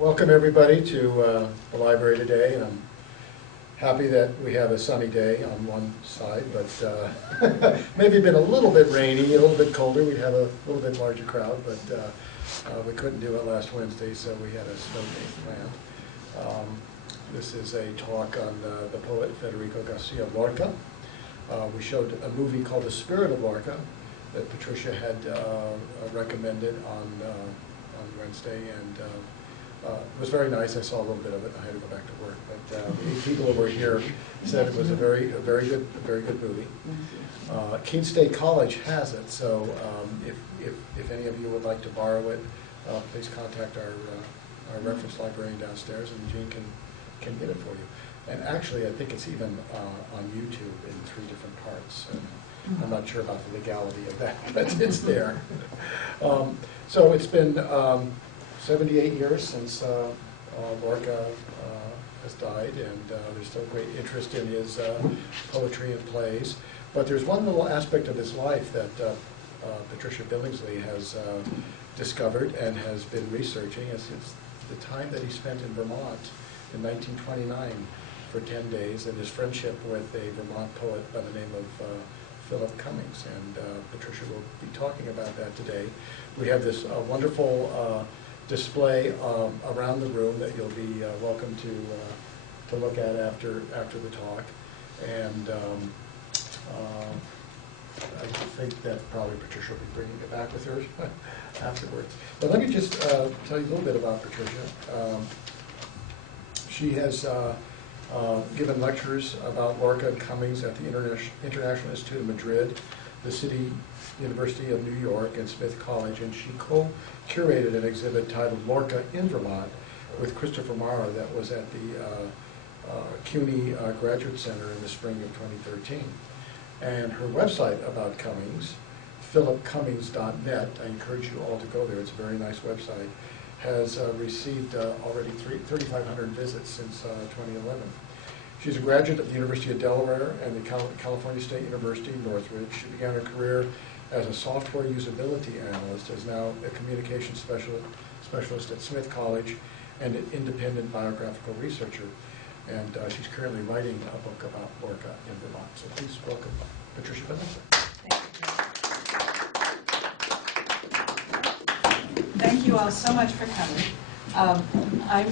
Welcome everybody to the library today, and I'm happy that we have a sunny day on one side, but maybe been a little bit rainy, a little bit colder. We'd have a little bit larger crowd, but we couldn't do it last Wednesday, so we had a snow day planned. This is a talk on the poet Federico Lorca. We showed a movie called The Spirit of Lorca that Patricia had recommended on Wednesday, and it was very nice. I saw a little bit of it. I had to go back to work, but the 8 people that were here said it was a very good movie. Keene State College has it, so if any of you would like to borrow it, please contact our reference librarian downstairs, and Jean can get it for you. And actually, I think it's even on YouTube in 3 different parts. I'm not sure about the legality of that, but it's there. So it's been 78 years since Lorca has died, and there's still great interest in his poetry and plays. But there's one little aspect of his life that Patricia Billingsley has discovered and has been researching. It's the time that he spent in Vermont in 1929 for 10 days, and his friendship with a Vermont poet by the name of Philip Cummings, and Patricia will be talking about that today. We have this wonderful display around the room that you'll be welcome to look at after the talk, and I think that probably Patricia will be bringing it back with her afterwards. But let me just tell you a little bit about Patricia. She has given lectures about Lorca and Cummings at the International Institute of Madrid, the City University of New York, and Smith College, and she co-curated an exhibit titled Lorca in Vermont with Christopher Mara that was at the CUNY Graduate Center in the spring of 2013. And her website about Cummings, philipcummings.net, I encourage you all to go there, it's a very nice website, has received already 3,500 visits since 2011. She's a graduate of the University of Delaware and the California State University, Northridge. She began her career as a software usability analyst, is now a communications specialist at Smith College, and an independent biographical researcher. And she's currently writing a book about Lorca in Vermont. So please welcome Patricia Billingsley. Thank you all so much for coming. I'm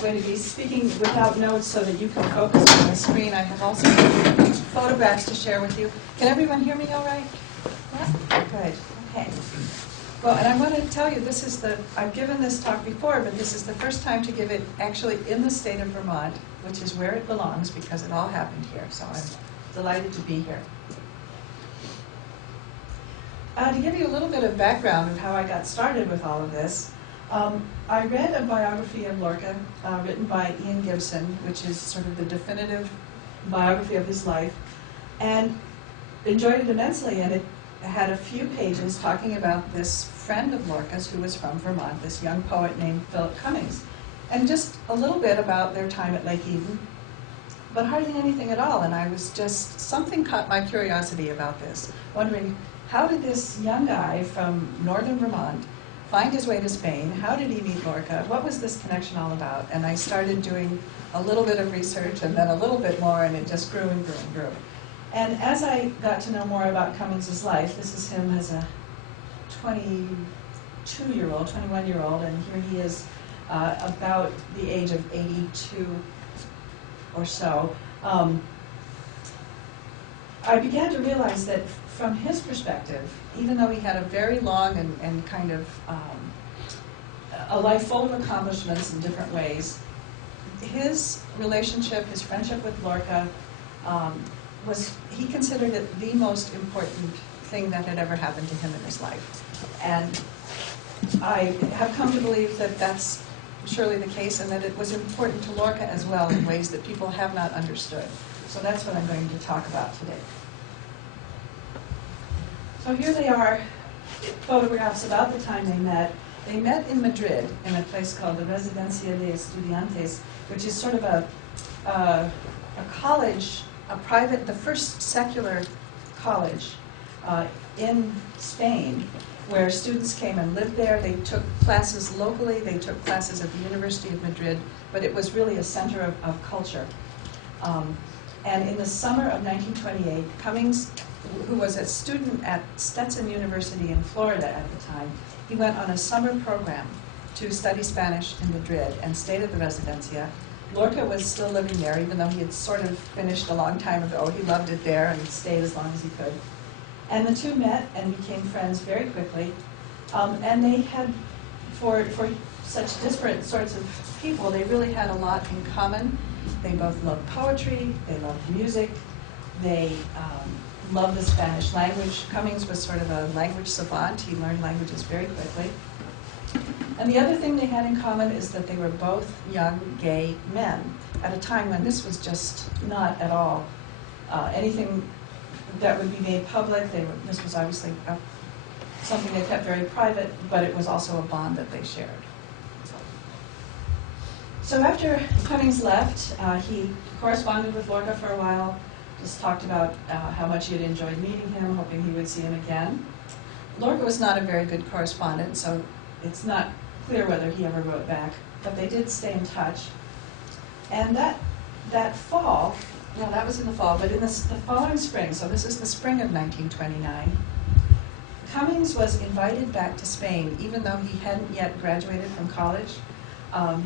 going to be speaking without notes so that you can focus on the screen. I have also photographs to share with you. Can everyone hear me all right? Yeah? Good. Okay. Well, and I want to tell you, I've given this talk before, but this is the first time to give it actually in the state of Vermont, which is where it belongs because it all happened here. So I'm delighted to be here. To give you a little bit of background of how I got started with all of this, I read a biography of Lorca written by Ian Gibson, which is sort of the definitive biography of his life, and enjoyed it immensely. And it had a few pages talking about this friend of Lorca's who was from Vermont, this young poet named Philip Cummings, and just a little bit about their time at Lake Eden, but hardly anything at all. And I was just, something caught my curiosity about this, wondering, how did this young guy from northern Vermont find his way to Spain? How did he meet Lorca? What was this connection all about? And I started doing a little bit of research and then a little bit more, and it just grew and grew and grew. And as I got to know more about Cummings' life, this is him as a 22-year-old, 21-year-old, and here he is about the age of 82 or so. I began to realize that from his perspective, even though he had a very long and kind of a life full of accomplishments in different ways, his relationship, his friendship with Lorca, he considered it the most important thing that had ever happened to him in his life. And I have come to believe that that's surely the case, and that it was important to Lorca as well in ways that people have not understood. So that's what I'm going to talk about today. So here they are, photographs about the time they met. They met in Madrid in a place called the Residencia de Estudiantes, which is sort of a college, the first secular college in Spain. where students came and lived there. They took classes locally, they took classes at the University of Madrid, but it was really a center of culture. And in the summer of 1928, Cummings, who was a student at Stetson University in Florida at the time, he went on a summer program to study Spanish in Madrid and stayed at the Residencia. Lorca was still living there, even though he had sort of finished a long time ago. He loved it there and stayed as long as he could. And the two met and became friends very quickly. And they had, for such disparate sorts of people, they really had a lot in common. They both loved poetry, they loved music, they loved the Spanish language. Cummings was sort of a language savant. He learned languages very quickly. And the other thing they had in common is that they were both young gay men at a time when this was just not at all anything that would be made public. This was obviously something they kept very private, but it was also a bond that they shared. So after Cummings left, he corresponded with Lorca for a while, just talked about how much he had enjoyed meeting him, hoping he would see him again. Lorca was not a very good correspondent, so it's not clear whether he ever wrote back, but they did stay in touch. And that fall, well, that was in the fall, but in the following spring, so this is the spring of 1929, Cummings was invited back to Spain, even though he hadn't yet graduated from college.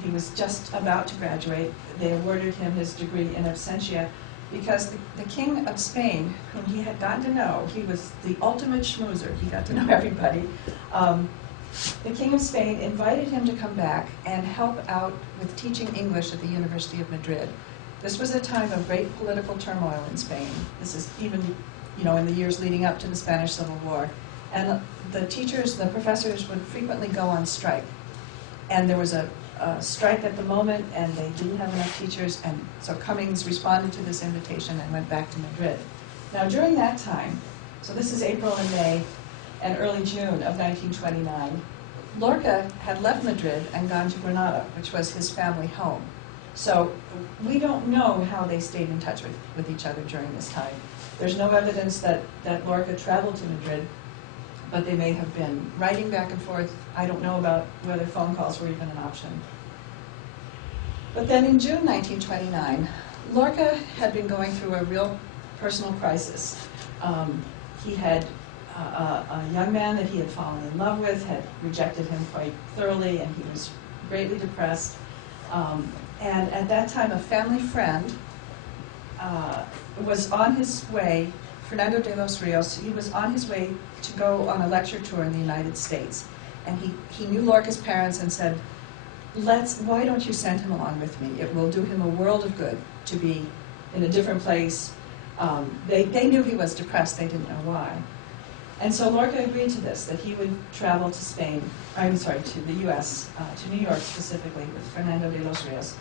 He was just about to graduate. They awarded him his degree in absentia because the King of Spain, whom he had gotten to know, he was the ultimate schmoozer. He got to know everybody. The King of Spain invited him to come back and help out with teaching English at the University of Madrid. This was a time of great political turmoil in Spain. This is even, in the years leading up to the Spanish Civil War. And the teachers, the professors would frequently go on strike. And there was a strike at the moment, and they didn't have enough teachers, and so Cummings responded to this invitation and went back to Madrid. Now, during that time, so this is April and May and early June of 1929, Lorca had left Madrid and gone to Granada, which was his family home. So we don't know how they stayed in touch with each other during this time. There's no evidence that Lorca traveled to Madrid, but they may have been writing back and forth. I don't know about whether phone calls were even an option. But then in June 1929, Lorca had been going through a real personal crisis. He had a young man that he had fallen in love with, had rejected him quite thoroughly, and he was greatly depressed. And at that time, a family friend was on his way, Fernando de los Rios, he was on his way to go on a lecture tour in the United States. And he knew Lorca's parents and said, why don't you send him along with me? It will do him a world of good to be in a different place. They knew he was depressed, they didn't know why. And so Lorca agreed to this, that he would travel to Spain, to the US, to New York specifically, with Fernando de los Rios.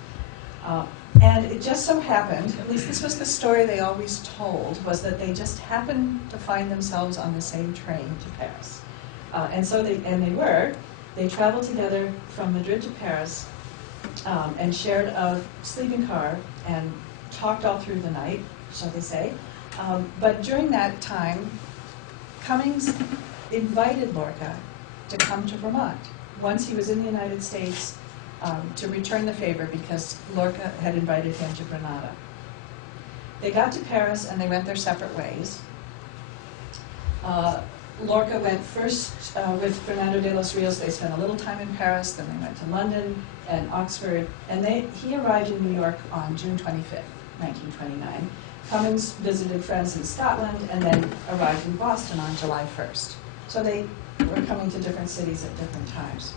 And it just so happened, at least this was the story they always told, was that they just happened to find themselves on the same train to Paris. They traveled together from Madrid to Paris and shared a sleeping car and talked all through the night, shall they say. But during that time, Cummings invited Lorca to come to Vermont. Once he was in the United States, to return the favor because Lorca had invited him to Granada. They got to Paris and they went their separate ways. Lorca went first with Fernando de los Rios. They spent a little time in Paris, then they went to London and Oxford, and he arrived in New York on June 25th, 1929. Cummings visited friends in Scotland and then arrived in Boston on July 1st. So they were coming to different cities at different times.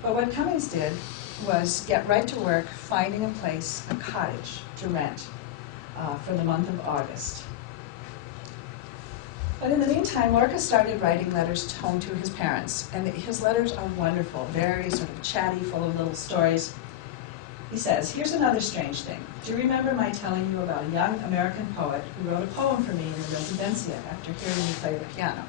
But what Cummings did was get right to work finding a place, a cottage, to rent for the month of August. But in the meantime, Lorca started writing letters home to his parents, and his letters are wonderful, very sort of chatty, full of little stories. He says, "Here's another strange thing. Do you remember my telling you about a young American poet who wrote a poem for me in the Residencia after hearing me play the piano?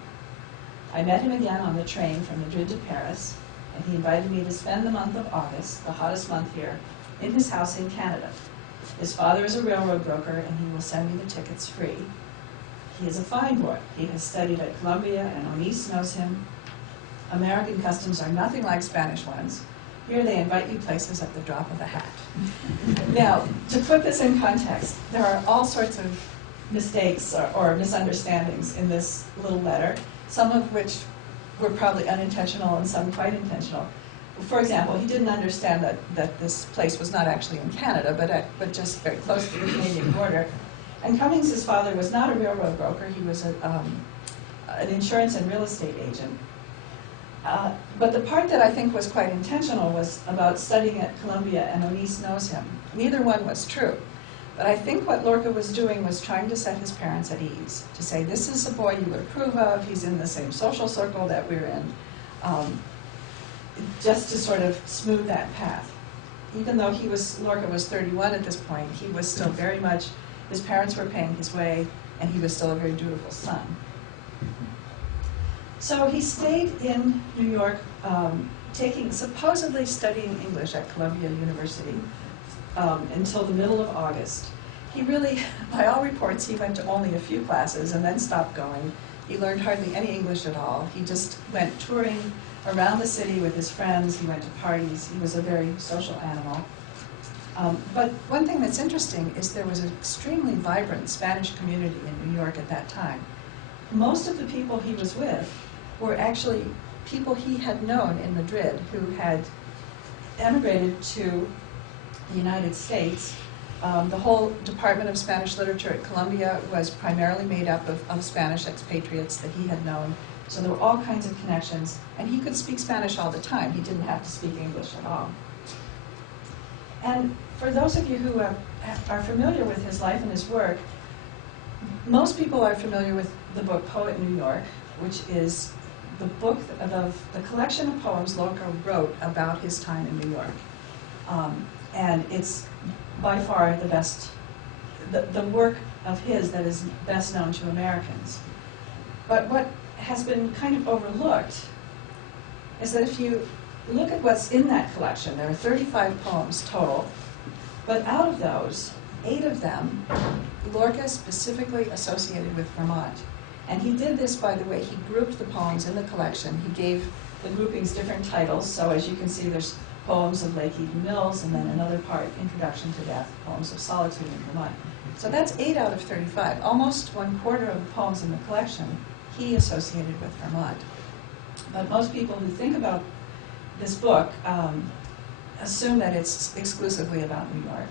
I met him again on the train from Madrid to Paris, and he invited me to spend the month of August, the hottest month here, in his house in Canada. His father is a railroad broker, and he will send me the tickets free. He is a fine boy. He has studied at Columbia, and Onís knows him. American customs are nothing like Spanish ones. Here they invite you places at the drop of a hat. Now, to put this in context, there are all sorts of mistakes or misunderstandings in this little letter, some of which were probably unintentional and some quite intentional. For example, he didn't understand that this place was not actually in Canada, but just very close to the Canadian border. And Cummings' father was not a railroad broker, he was an insurance and real estate agent. But the part that I think was quite intentional was about studying at Columbia, and Onís knows him. Neither one was true. But I think what Lorca was doing was trying to set his parents at ease, to say, this is a boy you would approve of, he's in the same social circle that we're in, just to sort of smooth that path. Even though Lorca was 31 at this point, he was still very much, his parents were paying his way, and he was still a very dutiful son. So he stayed in New York, supposedly studying English at Columbia University until the middle of August. He really, by all reports, he went to only a few classes and then stopped going. He learned hardly any English at all. He just went touring around the city with his friends. He went to parties. He was a very social animal. But one thing that's interesting is there was an extremely vibrant Spanish community in New York at that time. Most of the people he was with were actually people he had known in Madrid who had emigrated to the United States. The whole Department of Spanish Literature at Columbia was primarily made up of Spanish expatriates that he had known. So there were all kinds of connections. And he could speak Spanish all the time. He didn't have to speak English at all. And for those of you who are familiar with his life and his work, most people are familiar with the book Poet New York, which is the book of the collection of poems Lorca wrote about his time in New York. And it's by far the best, the work of his that is best known to Americans. But what has been kind of overlooked is that if you look at what's in that collection, there are 35 poems total, but out of those, 8 of them, Lorca specifically associated with Vermont. And he did this, by the way, he grouped the poems in the collection. He gave the groupings different titles. So as you can see, there's poems of Lake Eden Mills, and then another part, Introduction to Death, poems of solitude in Vermont. So that's 8 out of 35. Almost 1/4 of the poems in the collection he associated with Vermont. But most people who think about this book assume that it's exclusively about New York.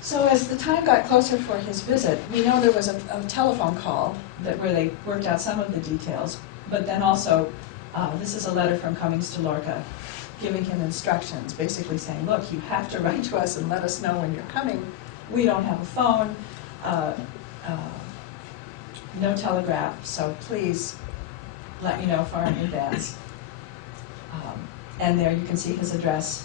So as the time got closer for his visit, we know there was a telephone call where they worked out some of the details, but then also, this is a letter from Cummings to Lorca giving him instructions, basically saying, look, you have to write to us and let us know when you're coming. We don't have a phone, no telegraph, so please let me know far in advance. And there you can see his address,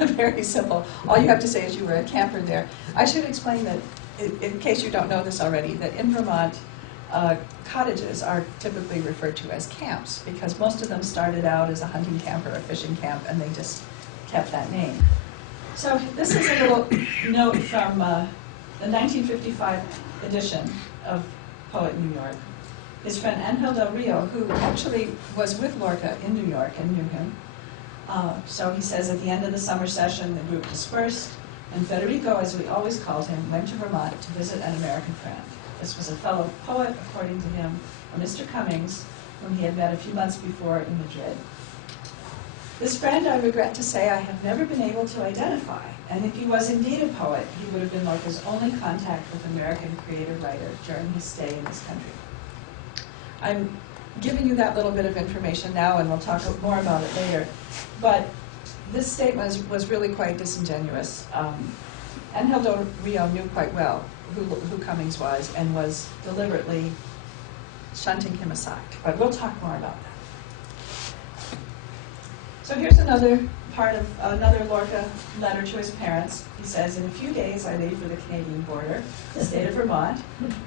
very simple. All you have to say is you were a camper there. I should explain that, in case you don't know this already, that in Vermont, cottages are typically referred to as camps because most of them started out as a hunting camp or a fishing camp and they just kept that name. So this is a little note from the 1955 edition of Poet New York. His friend Angel del Rio, who actually was with Lorca in New York and knew him. So he says, at the end of the summer session, the group dispersed, and Federico, as we always called him, went to Vermont to visit an American friend. This was a fellow poet, according to him, a Mr. Cummings, whom he had met a few months before in Madrid. This friend, I regret to say, I have never been able to identify, and if he was indeed a poet, he would have been Lorca's only contact with American creative writer during his stay in this country. I'm giving you that little bit of information now, and we'll talk more about it later. But this statement was really quite disingenuous. Angel del Rio knew quite well who Cummings was and was deliberately shunting him aside. But we'll talk more about that. So here's another part of another Lorca letter to his parents. He says, in a few days I leave for the Canadian border, the state of Vermont,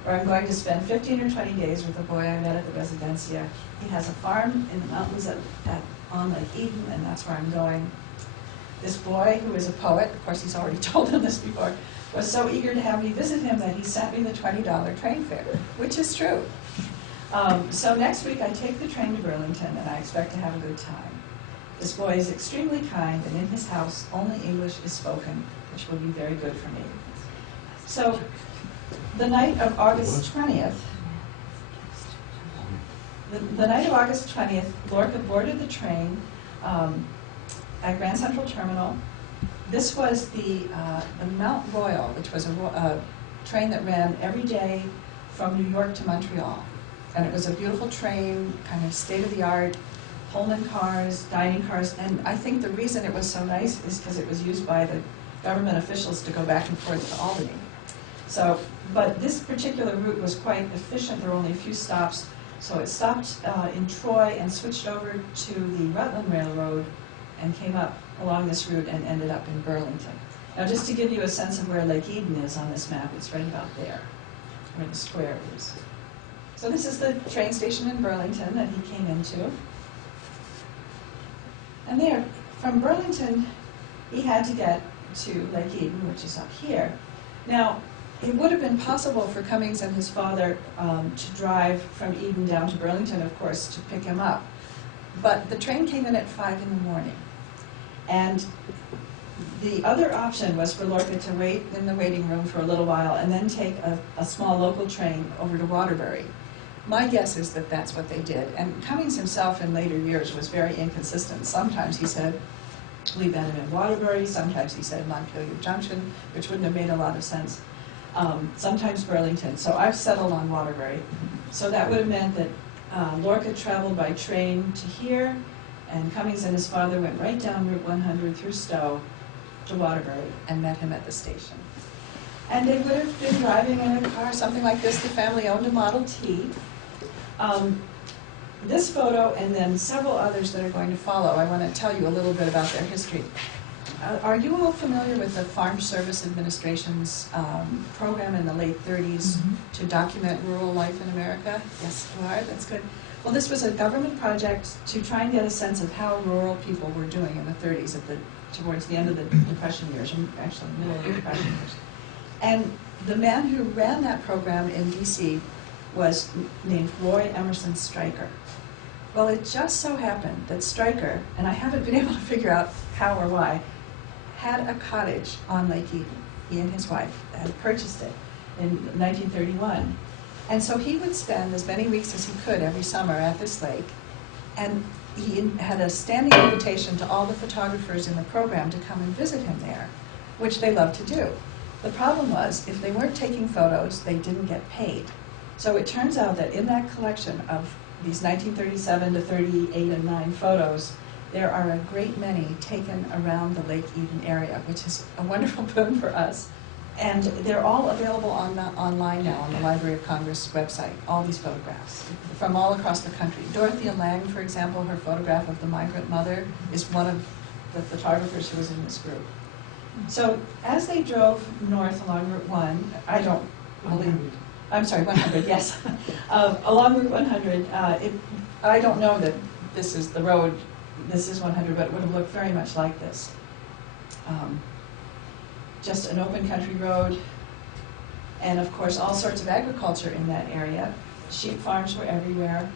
where I'm going to spend 15 or 20 days with a boy I met at the Residencia. He has a farm in the mountains on Lake Eden, and that's where I'm going. This boy, who is a poet, of course he's already told him this before, was so eager to have me visit him that he sent me the $20 train fare, which is true. So next week I take the train to Burlington and I expect to have a good time. This boy is extremely kind and in his house only English is spoken, which will be very good for me. So the night of August 20th, the night of August 20th, Lorca boarded the train at Grand Central Terminal. This was the Mount Royal, which was a train that ran every day from New York to Montreal. And it was a beautiful train, kind of state-of-the-art, Pullman cars, dining cars, and I think the reason it was so nice is because it was used by the government officials to go back and forth to Albany. So, but this particular route was quite efficient. There were only a few stops. So it stopped in Troy and switched over to the Rutland Railroad and came up along this route and ended up in Burlington. Now just to give you a sense of where Lake Eden is on this map, it's right about there, where the square is. So this is the train station in Burlington that he came into. And there, from Burlington, he had to get to Lake Eden, which is up here. Now, it would have been possible for Cummings and his father to drive from Eden down to Burlington, of course, to pick him up. But the train came in at 5 in the morning. And the other option was for Lorca to wait in the waiting room for a little while and then take a small local train over to Waterbury. My guess is that that's what they did. And Cummings himself in later years was very inconsistent. Sometimes he said, we met him in Waterbury. Sometimes he said Montpelier Junction, which wouldn't have made a lot of sense. Sometimes Burlington. So I've settled on Waterbury. So that would have meant that Lorca traveled by train to here, and Cummings and his father went right down Route 100 through Stowe to Waterbury and met him at the station. And they would have been driving in a car, something like this. The family owned a Model T. This photo and then several others that are going to follow, I want to tell you a little bit about their history. Are you all familiar with the Farm Service Administration's program in the late 30s to document rural life in America? Yes, you are? That's good. Well, this was a government project to try and get a sense of how rural people were doing in the 30s, towards the end of the Depression years, actually middle of the Depression years. And the man who ran that program in D.C. was named Roy Emerson Stryker. Well, it just so happened that Stryker, and I haven't been able to figure out how or why, had a cottage on Lake Eden. He and his wife had purchased it in 1931. And so he would spend as many weeks as he could every summer at this lake. And he had a standing invitation to all the photographers in the program to come and visit him there, which they loved to do. The problem was, if they weren't taking photos, they didn't get paid. So it turns out that in that collection of these 1937 to 38 and 9 photos, there are a great many taken around the Lake Eden area, which is a wonderful boon for us. And they're all available online now on the Library of Congress website, all these photographs from all across the country. Dorothea Lange, for example, her photograph of the migrant mother is one of the photographers who was in this group. So as they drove north along Route 1, I don't believe, I'm sorry, 100, yes. Along Route 100, I don't know that this is the road, this is 100, but it would have looked very much like this. Just an open country road, and of course all sorts of agriculture in that area. Sheep farms were everywhere.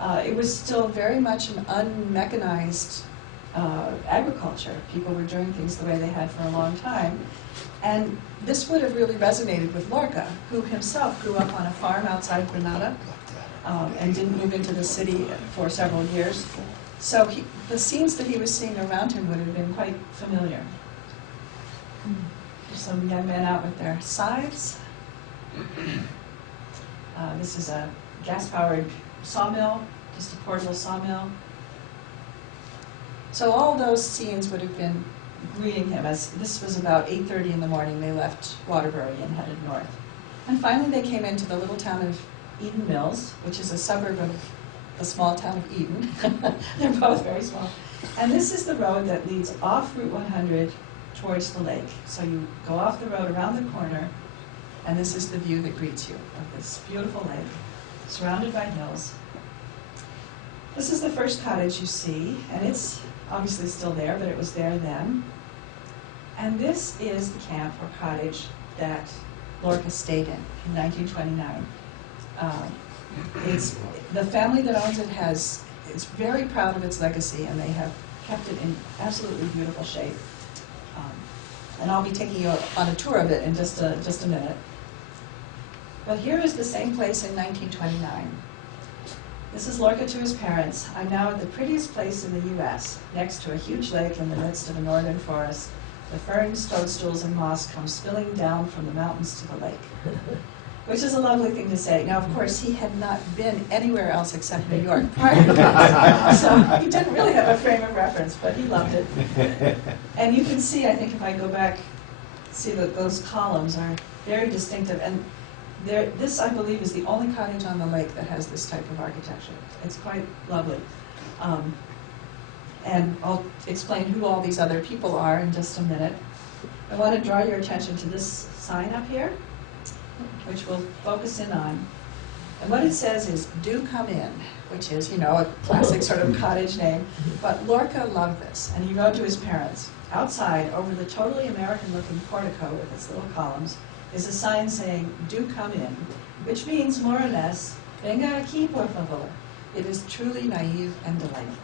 It was still very much an unmechanized agriculture. People were doing things the way they had for a long time. And this would have really resonated with Lorca, who himself grew up on a farm outside Granada and didn't move into the city for several years. So the scenes that he was seeing around him would have been quite familiar. There's some young men out with their scythes. This is a gas-powered sawmill, just a portable sawmill. So all those scenes would have been greeting him as this was about 8:30 in the morning. They left Waterbury and headed north. And finally they came into the little town of Eden Mills, which is a suburb of the small town of Eden. They're both very small. And this is the road that leads off Route 100 towards the lake. So you go off the road around the corner, and this is the view that greets you of this beautiful lake, surrounded by hills. This is the first cottage you see, and it's obviously still there, but it was there then. And this is the camp or cottage that Lorca stayed in 1929. It's, the family that owns it it's very proud of its legacy, and they have kept it in absolutely beautiful shape. And I'll be taking you on a tour of it in just a minute. But here is the same place in 1929. This is Lorca to his parents. I'm now at the prettiest place in the U.S., next to a huge lake in the midst of a northern forest. The ferns, toadstools, and moss come spilling down from the mountains to the lake. Which is a lovely thing to say. Now, of course, he had not been anywhere else except New York prior to this, so he didn't really have a frame of reference, but he loved it. And you can see, I think if I go back, see that those columns are very distinctive. And this, I believe, is the only cottage on the lake that has this type of architecture. It's quite lovely. And I'll explain who all these other people are in just a minute. I want to draw your attention to this sign up here, which we'll focus in on. And what it says is, "Do come in," which is, you know, a classic sort of cottage name. But Lorca loved this, and he wrote to his parents, "Outside, over the totally American-looking portico with its little columns, is a sign saying, 'Do come in,' which means, more or less, 'Venga aquí, por favor.' It is truly naive and delightful."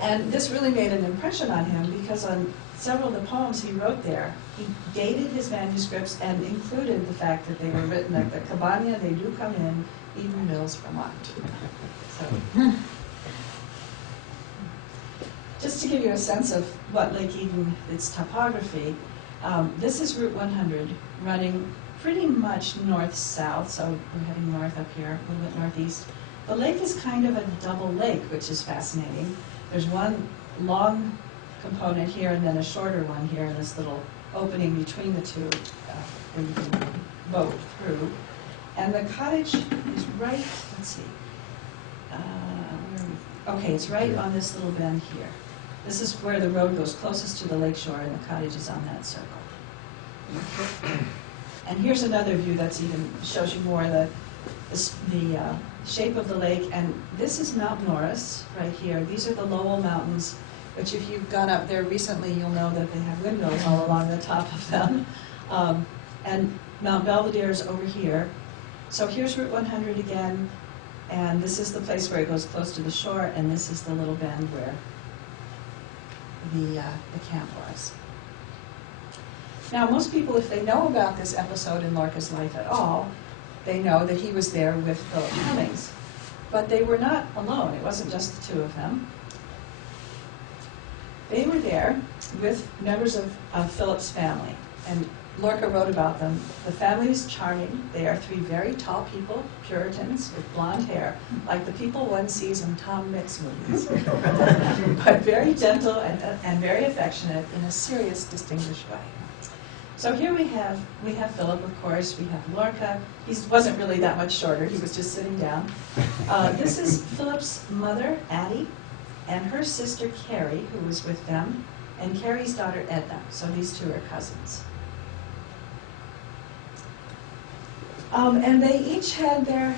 And this really made an impression on him, because on several of the poems he wrote there, he dated his manuscripts and included the fact that they were written at the Cabana they Do Come In, Eden Mills, Vermont. So, just to give you a sense of what Lake Eden, its topography, this is Route 100 running pretty much north-south, so we're heading north up here, a little bit northeast. The lake is kind of a double lake, which is fascinating. There's one long component here and then a shorter one here in this little opening between the two where you can boat through. And the cottage is right, let's see, where are we? Okay, it's right on this little bend here. This is where the road goes closest to the lake shore, and the cottage is on that circle. And here's another view that's even shows you more the shape of the lake. And this is Mount Norris right here. These are the Lowell Mountains, which if you've gone up there recently, you'll know that they have windmills all along the top of them. And Mount Belvedere is over here. So here's Route 100 again, and this is the place where it goes close to the shore, and this is the little bend where the camp was. Now, most people, if they know about this episode in Lorca's life at all, they know that he was there with Philip Cummings. But they were not alone. It wasn't just the two of them. They were there with members of Philip's family. And Lorca wrote about them. The family is charming. They are three very tall people, Puritans with blonde hair, like the people one sees in Tom Mix movies, but very gentle and very affectionate in a serious, distinguished way. So here we have Philip, of course. We have Lorca. He wasn't really that much shorter. He was just sitting down. This is Philip's mother, Addie, and her sister, Carrie, who was with them, and Carrie's daughter, Edna. So these two are cousins. And they each had their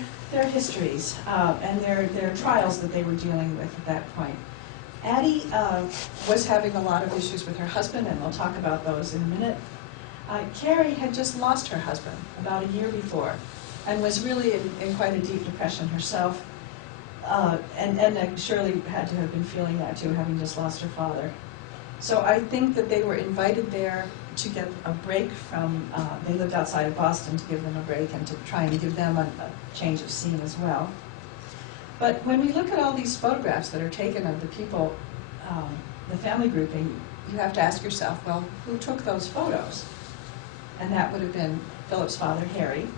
histories and their trials that they were dealing with at that point. Addie was having a lot of issues with her husband, and we'll talk about those in a minute. Carrie had just lost her husband about a year before and was really in quite a deep depression herself. And Edna surely had to have been feeling that too, having just lost her father. So I think that they were invited there to get a break from, they lived outside of Boston, to give them a break and to try and give them a change of scene as well. But when we look at all these photographs that are taken of the people, the family grouping, you have to ask yourself, well, who took those photos? And that would have been Philip's father, Harry,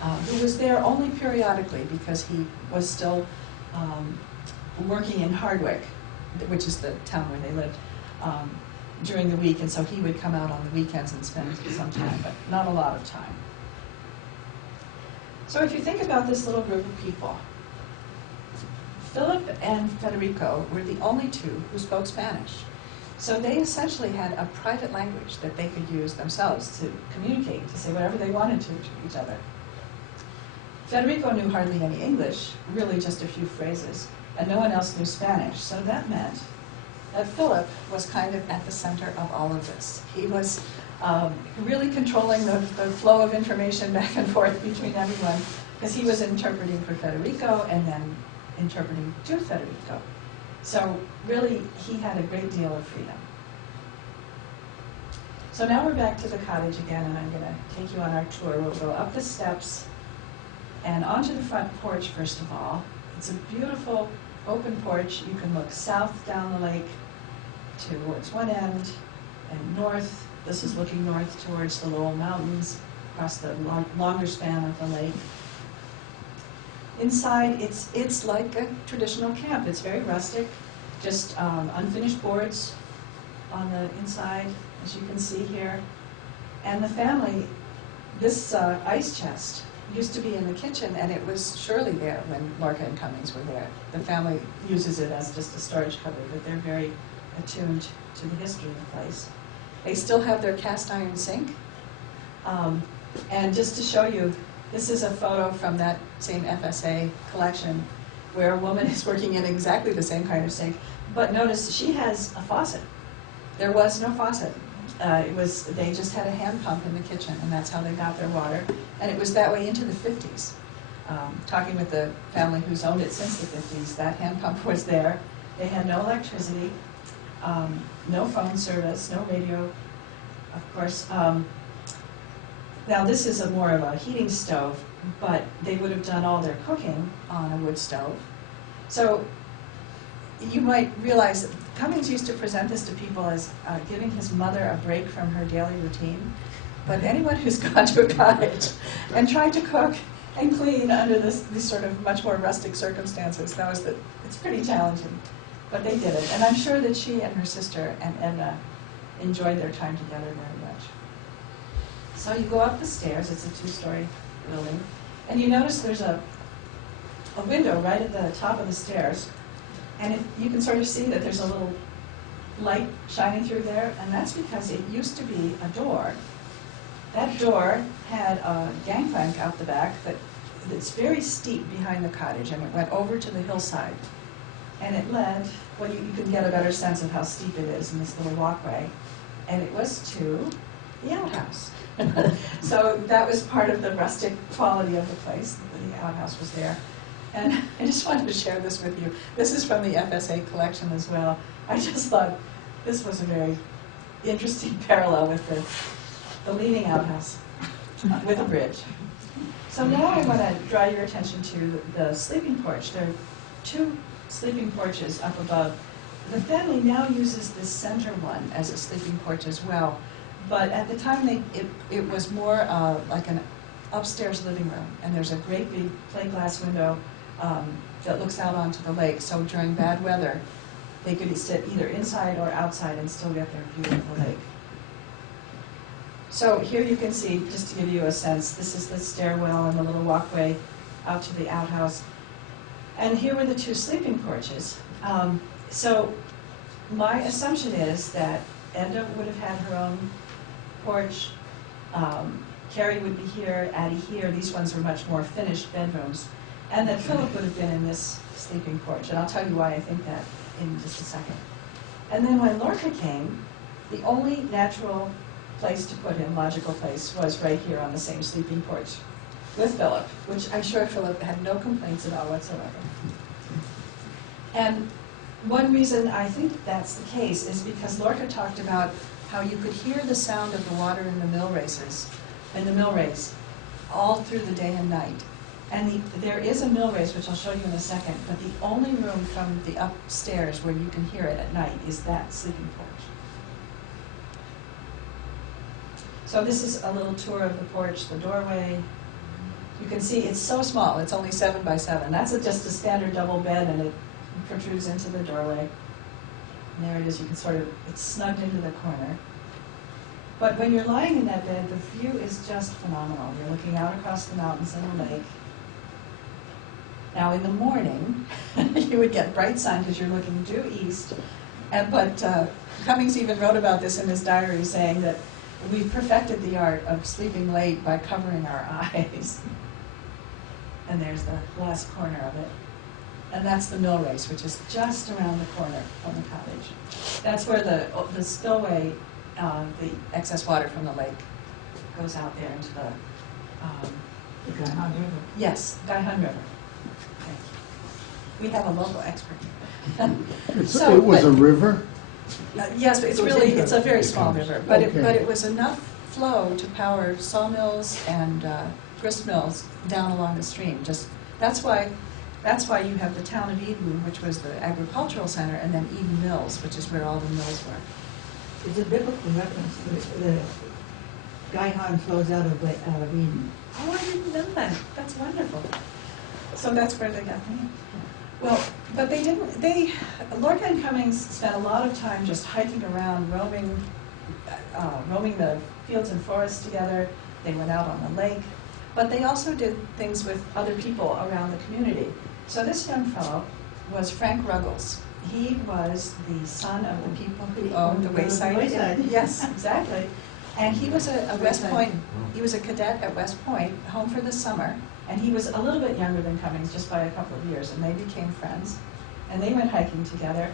who was there only periodically because he was still working in Hardwick, which is the town where they lived, during the week, and so he would come out on the weekends and spend some time, but not a lot of time. So if you think about this little group of people, Philip and Federico were the only two who spoke Spanish. So they essentially had a private language that they could use themselves to communicate, to say whatever they wanted to each other. Federico knew hardly any English, really just a few phrases, and no one else knew Spanish. So that meant that Philip was kind of at the center of all of this. He was really controlling the flow of information back and forth between everyone, because he was interpreting for Federico and then interpreting to Federico. So really, he had a great deal of freedom. So now we're back to the cottage again, and I'm going to take you on our tour. We'll go up the steps and onto the front porch, first of all. It's a beautiful open porch. You can look south down the lake towards one end and north. This is looking north towards the Lowell Mountains, across the longer span of the lake. Inside, it's like a traditional camp. It's very rustic, just unfinished boards on the inside, as you can see here. And the family, this ice chest used to be in the kitchen, and it was surely there when Lorca and Cummings were there. The family uses it as just a storage cupboard, but they're very attuned to the history of the place. They still have their cast iron sink. And just to show you, this is a photo from that same FSA collection where a woman is working in exactly the same kind of sink. But notice she has a faucet. There was no faucet. They just had a hand pump in the kitchen, and that's how they got their water. And it was that way into the 50s. Talking with the family who's owned it since the 50s, that hand pump was there. They had no electricity, no phone service, no radio, of course. Now this is more of a heating stove, but they would have done all their cooking on a wood stove. So you might realize that Cummings used to present this to people as giving his mother a break from her daily routine. But anyone who's gone to a cottage and tried to cook and clean under these sort of much more rustic circumstances knows that it's pretty challenging. But they did it. And I'm sure that she and her sister and Edna enjoyed their time together very much. So you go up the stairs. It's a two-story building. And you notice there's a window right at the top of the stairs. And you can sort of see that there's a little light shining through there, and that's because it used to be a door. That door had a gangplank out the back that's very steep behind the cottage, and it went over to the hillside. And it led, well, you can get a better sense of how steep it is in this little walkway, and it was to the outhouse. So that was part of the rustic quality of the place. The outhouse was there. And I just wanted to share this with you. This is from the FSA collection as well. I just thought this was a very interesting parallel with the leaning outhouse with a bridge. So now I want to draw your attention to the sleeping porch. There are two sleeping porches up above. The family now uses this center one as a sleeping porch as well. But at the time, it was more like an upstairs living room. And there's a great big plate glass window that looks out onto the lake. So during bad weather, they could sit either inside or outside and still get their view of the lake. So here you can see, just to give you a sense, this is the stairwell and the little walkway out to the outhouse. And here were the two sleeping porches. So my assumption is that Edna would have had her own porch. Carrie would be here, Addie here. These ones were much more finished bedrooms. And that Philip would have been in this sleeping porch. And I'll tell you why I think that in just a second. And then when Lorca came, the only natural place to put him, logical place, was right here on the same sleeping porch with Philip, which I'm sure Philip had no complaints at all whatsoever. And one reason I think that's the case is because Lorca talked about how you could hear the sound of the water in the mill races, all through the day and night. And there is a mill race, which I'll show you in a second, but the only room from the upstairs where you can hear it at night is that sleeping porch. So this is a little tour of the porch, the doorway. You can see it's so small, it's only 7 by 7. That's just a standard double bed, and it protrudes into the doorway. And there it is, you can sort of, it's snugged into the corner. But when you're lying in that bed, the view is just phenomenal. You're looking out across the mountains and the lake. Now in the morning, you would get bright sun because you're looking due east. But Cummings even wrote about this in his diary, saying that we've perfected the art of sleeping late by covering our eyes. And there's the last corner of it. And that's the mill race, which is just around the corner from the cottage. That's where the spillway the excess water from the lake goes out there into the, Gahan River. yes, Gahan River. Thank you. We have a local expert. It was a river? Yes, but it's It was really, inter- it's a very small river, but Okay. it was enough flow to power sawmills and grist mills down along the stream. That's why you have the town of Eden, which was the agricultural center, and then Eden Mills, which is where all the mills were. It's a biblical reference. The Gahan flows out of Eden. Oh, I didn't know that. That's wonderful. So that's where they got the name. Well, but Lorca and Cummings spent a lot of time just hiking around, roaming the fields and forests together. They went out on the lake, but they also did things with other people around the community. So this young fellow was Frank Ruggles. He was the son of the people who owned the Wayside. Wayside. Yes, exactly. And he was a West Point, he was a cadet at West Point, home for the summer, and he was a little bit younger than Cummings, just by a couple of years, and they became friends. And they went hiking together.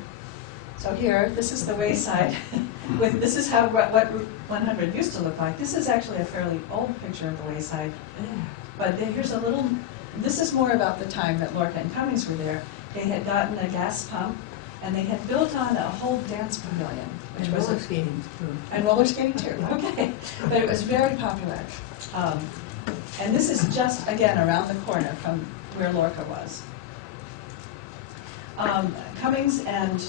So here, this is the Wayside. This is how what Route 100 used to look like. This is actually a fairly old picture of the Wayside. But here's a little, this is more about the time that Lorca and Cummings were there. They had gotten a gas pump, and they had built on a whole dance pavilion, which And was roller skating too. and roller skating too, okay. But it was very popular. And this is just, again, around the corner from where Lorca was. Cummings and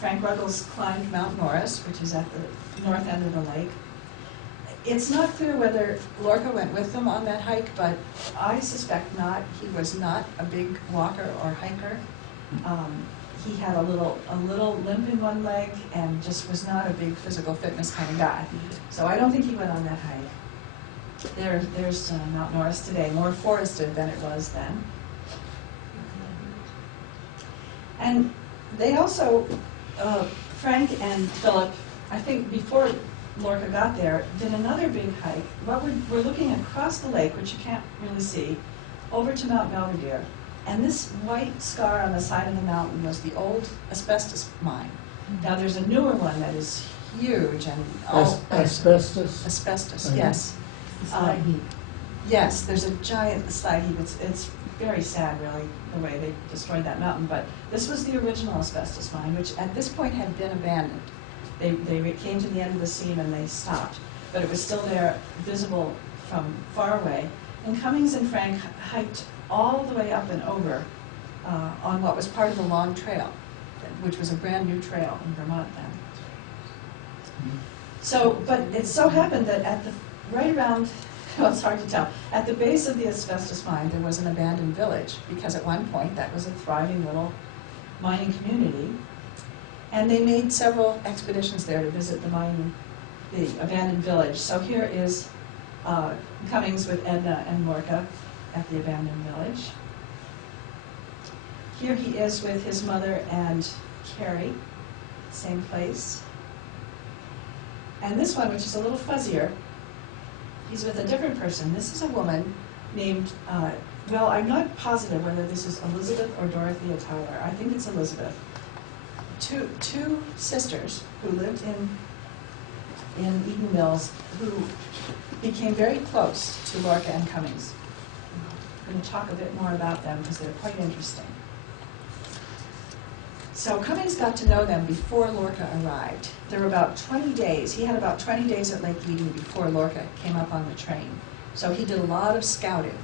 Frank Ruggles climbed Mount Norris, which is at the north end of the lake. It's not clear whether Lorca went with them on that hike, but I suspect not. He was not a big walker or hiker. He had a little limp in one leg and just was not a big physical fitness kind of guy. So I don't think he went on that hike. There's Mount Norris today, more forested than it was then. And they also, Frank and Philip, I think before Lorca got there, did another big hike. We're looking across the lake, which you can't really see, over to Mount Belvedere. And this white scar on the side of the mountain was the old asbestos mine. Now there's a newer one that is huge and all Asbestos? asbestos, Uh-huh. yes. The slag heap. Yes, there's a giant slag heap. It's very sad, really, the way they destroyed that mountain. But this was the original asbestos mine, which at this point had been abandoned. They came to the end of the seam and they stopped. But it was still there, visible from far away. And Cummings and Frank hiked all the way up and over on what was part of the Long Trail, which was a brand new trail in Vermont then. So, but it so happened that right around, well, it's hard to tell, at the base of the asbestos mine there was an abandoned village, because at one point that was a thriving little mining community. And they made several expeditions there to visit the abandoned village. So here is Cummings with Edna and Lorca at the abandoned village. Here he is with his mother and Carrie, same place. And this one, which is a little fuzzier, he's with a different person. This is a woman named, well, I'm not positive whether this is Elizabeth or Dorothea Tyler. I think it's Elizabeth. Two sisters who lived in Eden Mills, who became very close to Lorca and Cummings. I'm going to talk a bit more about them because they're quite interesting. So Cummings got to know them before Lorca arrived. There were about 20 days. He had about 20 days at Lake Eden before Lorca came up on the train. So he did a lot of scouting,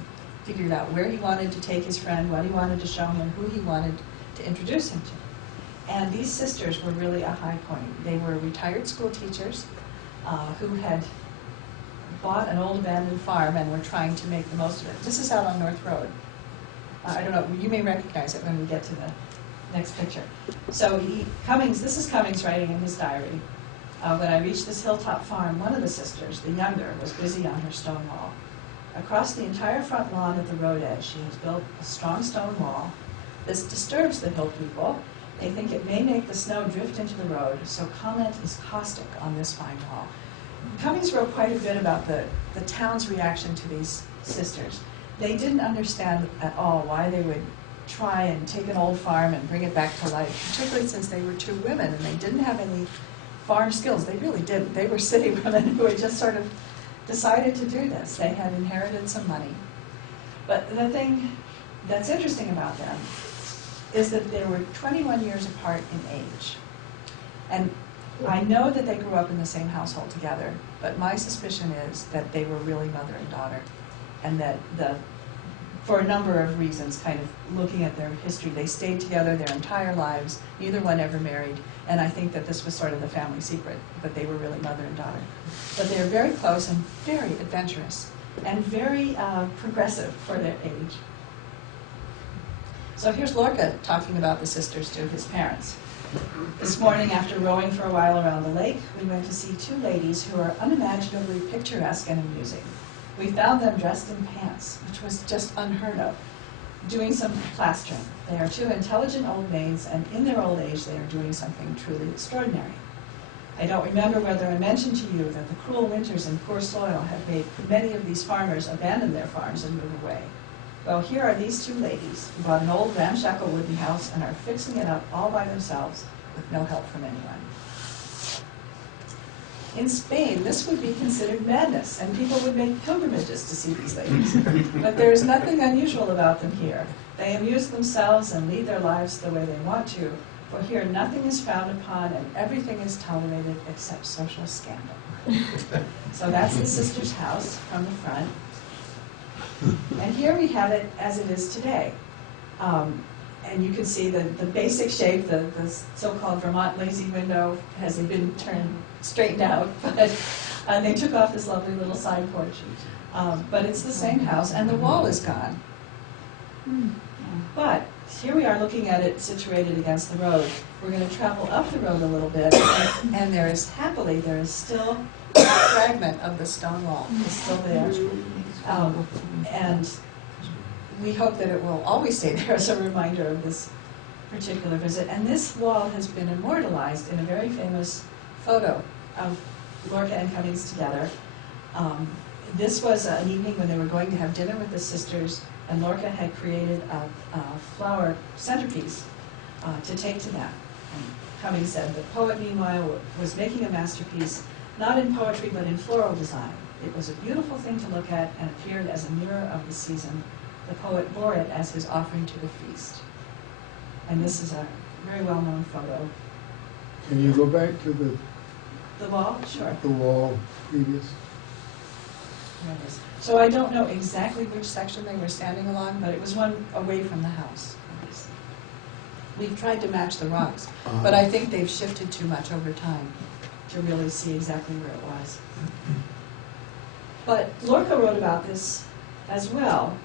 figured out where he wanted to take his friend, what he wanted to show him, who he wanted to introduce him to. And these sisters were really a high point. They were retired school teachers who had bought an old abandoned farm and were trying to make the most of it. This is out on North Road. I don't know, you may recognize it when we get to the next picture. So this is Cummings writing in his diary. When I reached this hilltop farm, one of the sisters, the younger, was busy on her stone wall. Across the entire front lawn at the road edge, she has built a strong stone wall. This disturbs the hill people. They think it may make the snow drift into the road, so comment is caustic on this fine wall. Cummings wrote quite a bit about the town's reaction to these sisters. They didn't understand at all why they would try and take an old farm and bring it back to life, particularly since they were two women and they didn't have any farm skills. They really did. They were city women who had just sort of decided to do this. They had inherited some money. But the thing that's interesting about them is that they were 21 years apart in age. And I know that they grew up in the same household together, but my suspicion is that they were really mother and daughter, and that for a number of reasons, kind of looking at their history, they stayed together their entire lives, neither one ever married, and I think that this was sort of the family secret, that they were really mother and daughter. But they are very close and very adventurous, and very progressive for their age. So here's Lorca talking about the sisters to his parents. This morning, after rowing for a while around the lake, we went to see two ladies who are unimaginably picturesque and amusing. We found them dressed in pants, which was just unheard of, doing some plastering. They are two intelligent old maids, and in their old age, they are doing something truly extraordinary. I don't remember whether I mentioned to you that the cruel winters and poor soil have made many of these farmers abandon their farms and move away. Well, here are these two ladies who bought an old ramshackle wooden house and are fixing it up all by themselves with no help from anyone. In Spain, this would be considered madness, and people would make pilgrimages to see these ladies. But there is nothing unusual about them here. They amuse themselves and lead their lives the way they want to, for here nothing is frowned upon and everything is tolerated except social scandal. So that's the sisters' house from the front. And here we have it as it is today. And you can see the basic shape, the so-called Vermont lazy window has been straightened out, but they took off this lovely little side porch. But it's the same house, and the wall is gone. But here we are looking at it situated against the road. We're going to travel up the road a little bit, and there is still a fragment of the stone wall. It's still there. And we hope that it will always stay there as a reminder of this particular visit. And this wall has been immortalized in a very famous photo of Lorca and Cummings together. This was an evening when they were going to have dinner with the sisters, and Lorca had created a flower centerpiece to take to them. And Cummings said the poet, meanwhile, was making a masterpiece, not in poetry, but in floral design. It was a beautiful thing to look at and appeared as a mirror of the season. The poet bore it as his offering to the feast. And this is a very well-known photo. Can you go back to The wall? Sure. the wall previous? There it is. So I don't know exactly which section they were standing along, but it was one away from the house. Obviously. We've tried to match the rocks, but I think they've shifted too much over time to really see exactly where it was. But Lorca wrote about this as well,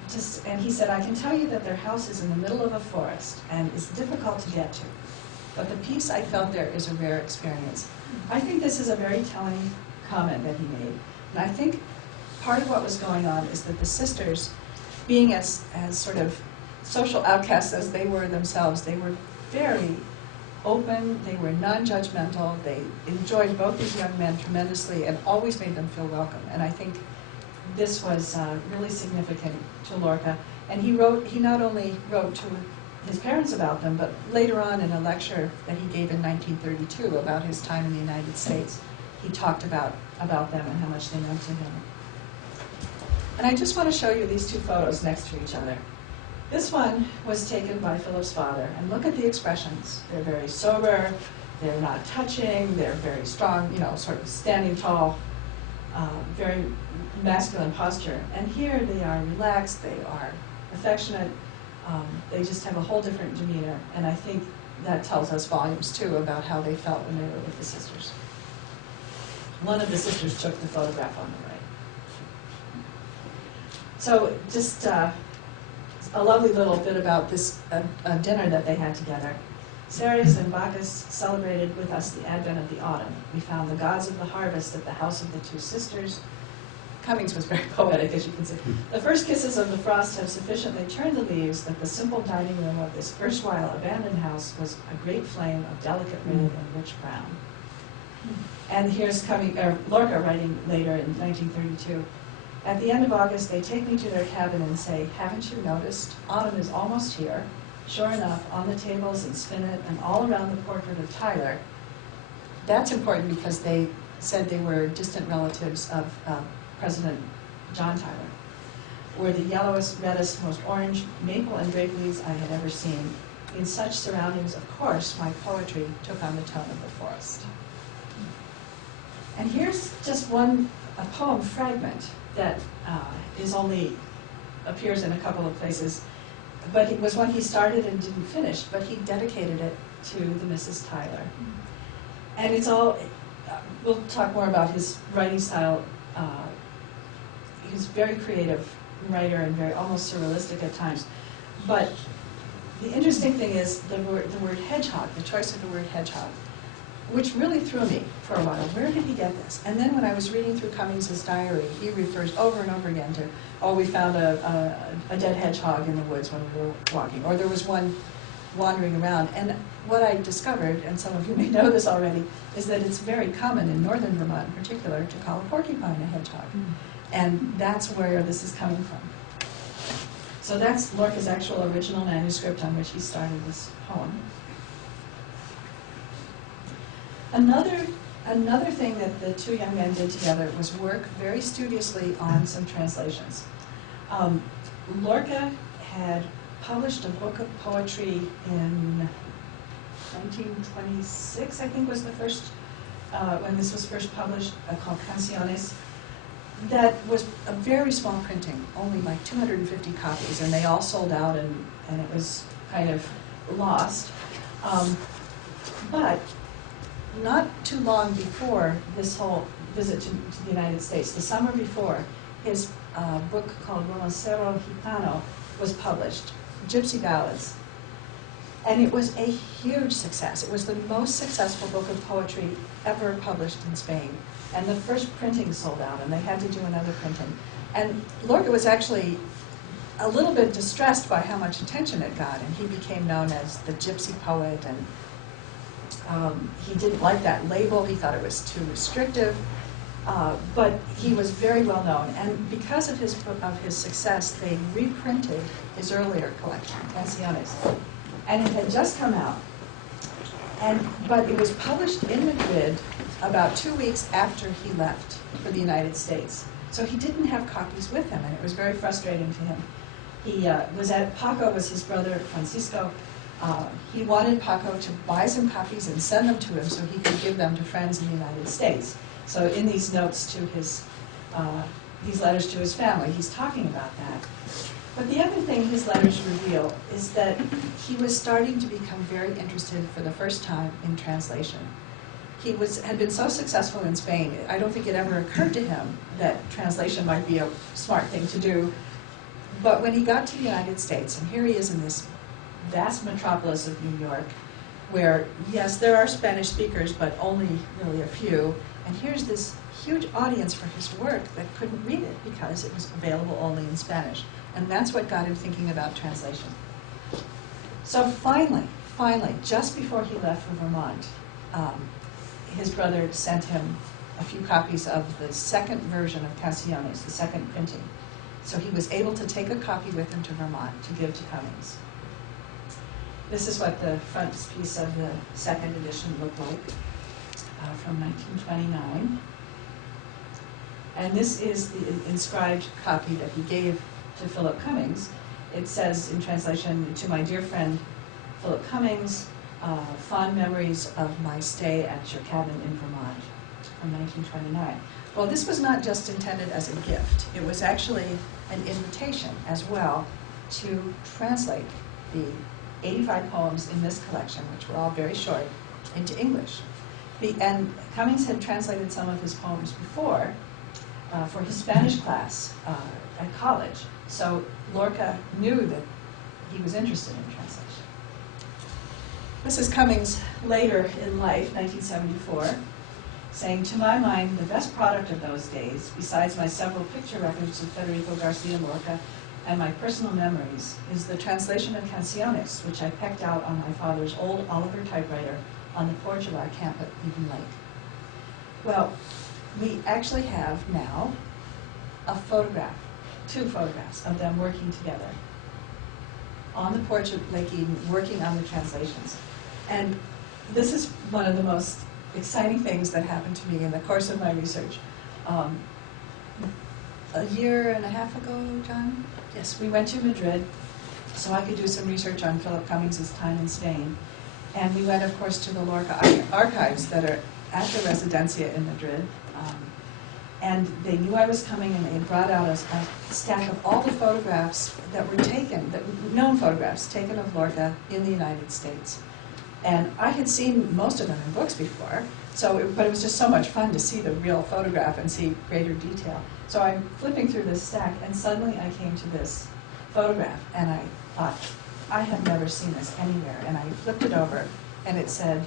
and he said, I can tell you that their house is in the middle of a forest and is difficult to get to, but the peace I felt there is a rare experience. I think this is a very telling comment that he made, and I think part of what was going on is that the sisters, being as sort of social outcasts as they were themselves, they were very open, they were non-judgmental, they enjoyed both these young men tremendously and always made them feel welcome. And I think this was really significant to Lorca. And he not only wrote to his parents about them, but later on in a lecture that he gave in 1932 about his time in the United States, he talked about them and how much they meant to him. And I just want to show you these two photos next to each other. This one was taken by Philip's father, and look at the expressions. They're very sober, they're not touching, they're very strong, you know, sort of standing tall, very masculine posture. And here they are relaxed, they are affectionate, they just have a whole different demeanor, and I think that tells us volumes too about how they felt when they were with the sisters. One of the sisters took the photograph on the right. So just a lovely little bit about this dinner that they had together. Ceres and Bacchus celebrated with us the advent of the autumn. We found the gods of the harvest at the house of the two sisters. Cummings was very poetic, as you can see. The first kisses of the frost have sufficiently turned the leaves that the simple dining room of this erstwhile abandoned house was a great flame of delicate red and rich brown. And here's Lorca writing later in 1932. At the end of August, they take me to their cabin and say, haven't you noticed? Autumn is almost here. Sure enough, on the tables in spinet and all around the portrait of Tyler, that's important because they said they were distant relatives of President John Tyler. Were the yellowest, reddest, most orange maple and grape leaves I had ever seen. In such surroundings, of course, my poetry took on the tone of the forest. And here's just a poem fragment that appears in a couple of places, but it was one he started and didn't finish, but he dedicated it to the Mrs. Tyler. And it's all, we'll talk more about his writing style. He's a very creative writer and very almost surrealistic at times. But the interesting thing is the word hedgehog, the choice of the word hedgehog, which really threw me for a while. Where did he get this? And then when I was reading through Cummings' diary, he refers over and over again to, oh, we found a dead hedgehog in the woods when we were walking, or there was one wandering around. And what I discovered, and some of you may know this already, is that it's very common in northern Vermont in particular to call a porcupine a hedgehog. And that's where this is coming from. So that's Lorca's actual original manuscript on which he started this poem. Another thing that the two young men did together was work very studiously on some translations. Lorca had published a book of poetry in 1926, I think was the first, when this was first published, called Canciones. That was a very small printing, only like 250 copies, and they all sold out, and it was kind of lost. But not too long before this whole visit to the United States, the summer before, his book called Romancero Gitano was published, Gypsy Ballads. And it was a huge success. It was the most successful book of poetry ever published in Spain. And the first printing sold out, and they had to do another printing. And Lorca was actually a little bit distressed by how much attention it got, and he became known as the gypsy poet, and he didn't like that label. He thought it was too restrictive, but he was very well known. And because of his success, they reprinted his earlier collection, Canciones. And it had just come out, but it was published in Madrid about 2 weeks after he left for the United States. So he didn't have copies with him, and it was very frustrating to him. He Paco was his brother, Francisco. He wanted Paco to buy some copies and send them to him so he could give them to friends in the United States. So in these notes to these letters to his family, he's talking about that. But the other thing his letters reveal is that he was starting to become very interested for the first time in translation. He had been so successful in Spain, I don't think it ever occurred to him that translation might be a smart thing to do. But when he got to the United States, and here he is in this vast metropolis of New York, where, yes, there are Spanish speakers, but only really a few, and here's this huge audience for his work that couldn't read it because it was available only in Spanish. And that's what got him thinking about translation. So finally, just before he left for Vermont, his brother sent him a few copies of the second version of Canciones, the second printing. So he was able to take a copy with him to Vermont to give to Cummings. This is what the frontispiece of the second edition looked like from 1929. And this is the inscribed copy that he gave to Philip Cummings. It says in translation, "To my dear friend Philip Cummings, fond memories of my stay at your cabin in Vermont," from 1929. Well, this was not just intended as a gift. It was actually an invitation as well to translate the 85 poems in this collection, which were all very short, into English. And Cummings had translated some of his poems before for his Spanish class at college. So Lorca knew that he was interested in translation. This is Cummings later in life, 1974, saying, "To my mind, the best product of those days, besides my several picture records of Federico Garcia Lorca and my personal memories, is the translation of Canciones, which I pecked out on my father's old Oliver typewriter on the porch of our camp at Eden Lake." Well, we actually have now a photograph, 2 photographs of them working together on the porch of Lake Eden, working on the translations. And this is one of the most exciting things that happened to me in the course of my research. A year and a half ago, John? Yes, we went to Madrid so I could do some research on Philip Cummings' time in Spain. And we went, of course, to the Lorca archives that are at the Residencia in Madrid. And they knew I was coming, and they brought out a stack of all the photographs that were taken, known photographs taken of Lorca in the United States. And I had seen most of them in books before, but it was just so much fun to see the real photograph and see greater detail. So I'm flipping through this stack, and suddenly I came to this photograph, and I thought, I have never seen this anywhere. And I flipped it over, and it said,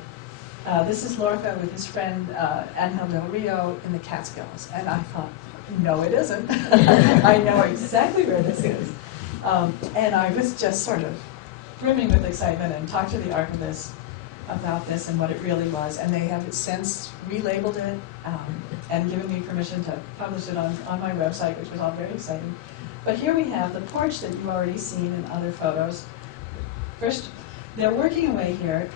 this is Lorca with his friend Angel del Rio in the Catskills. And I thought, no, it isn't. I know exactly where this is. And I was just sort of brimming with excitement and talked to the archivist about this and what it really was. And they have since relabeled it and given me permission to publish it on my website, which was all very exciting. But here we have the porch that you've already seen in other photos. First, they're working away here.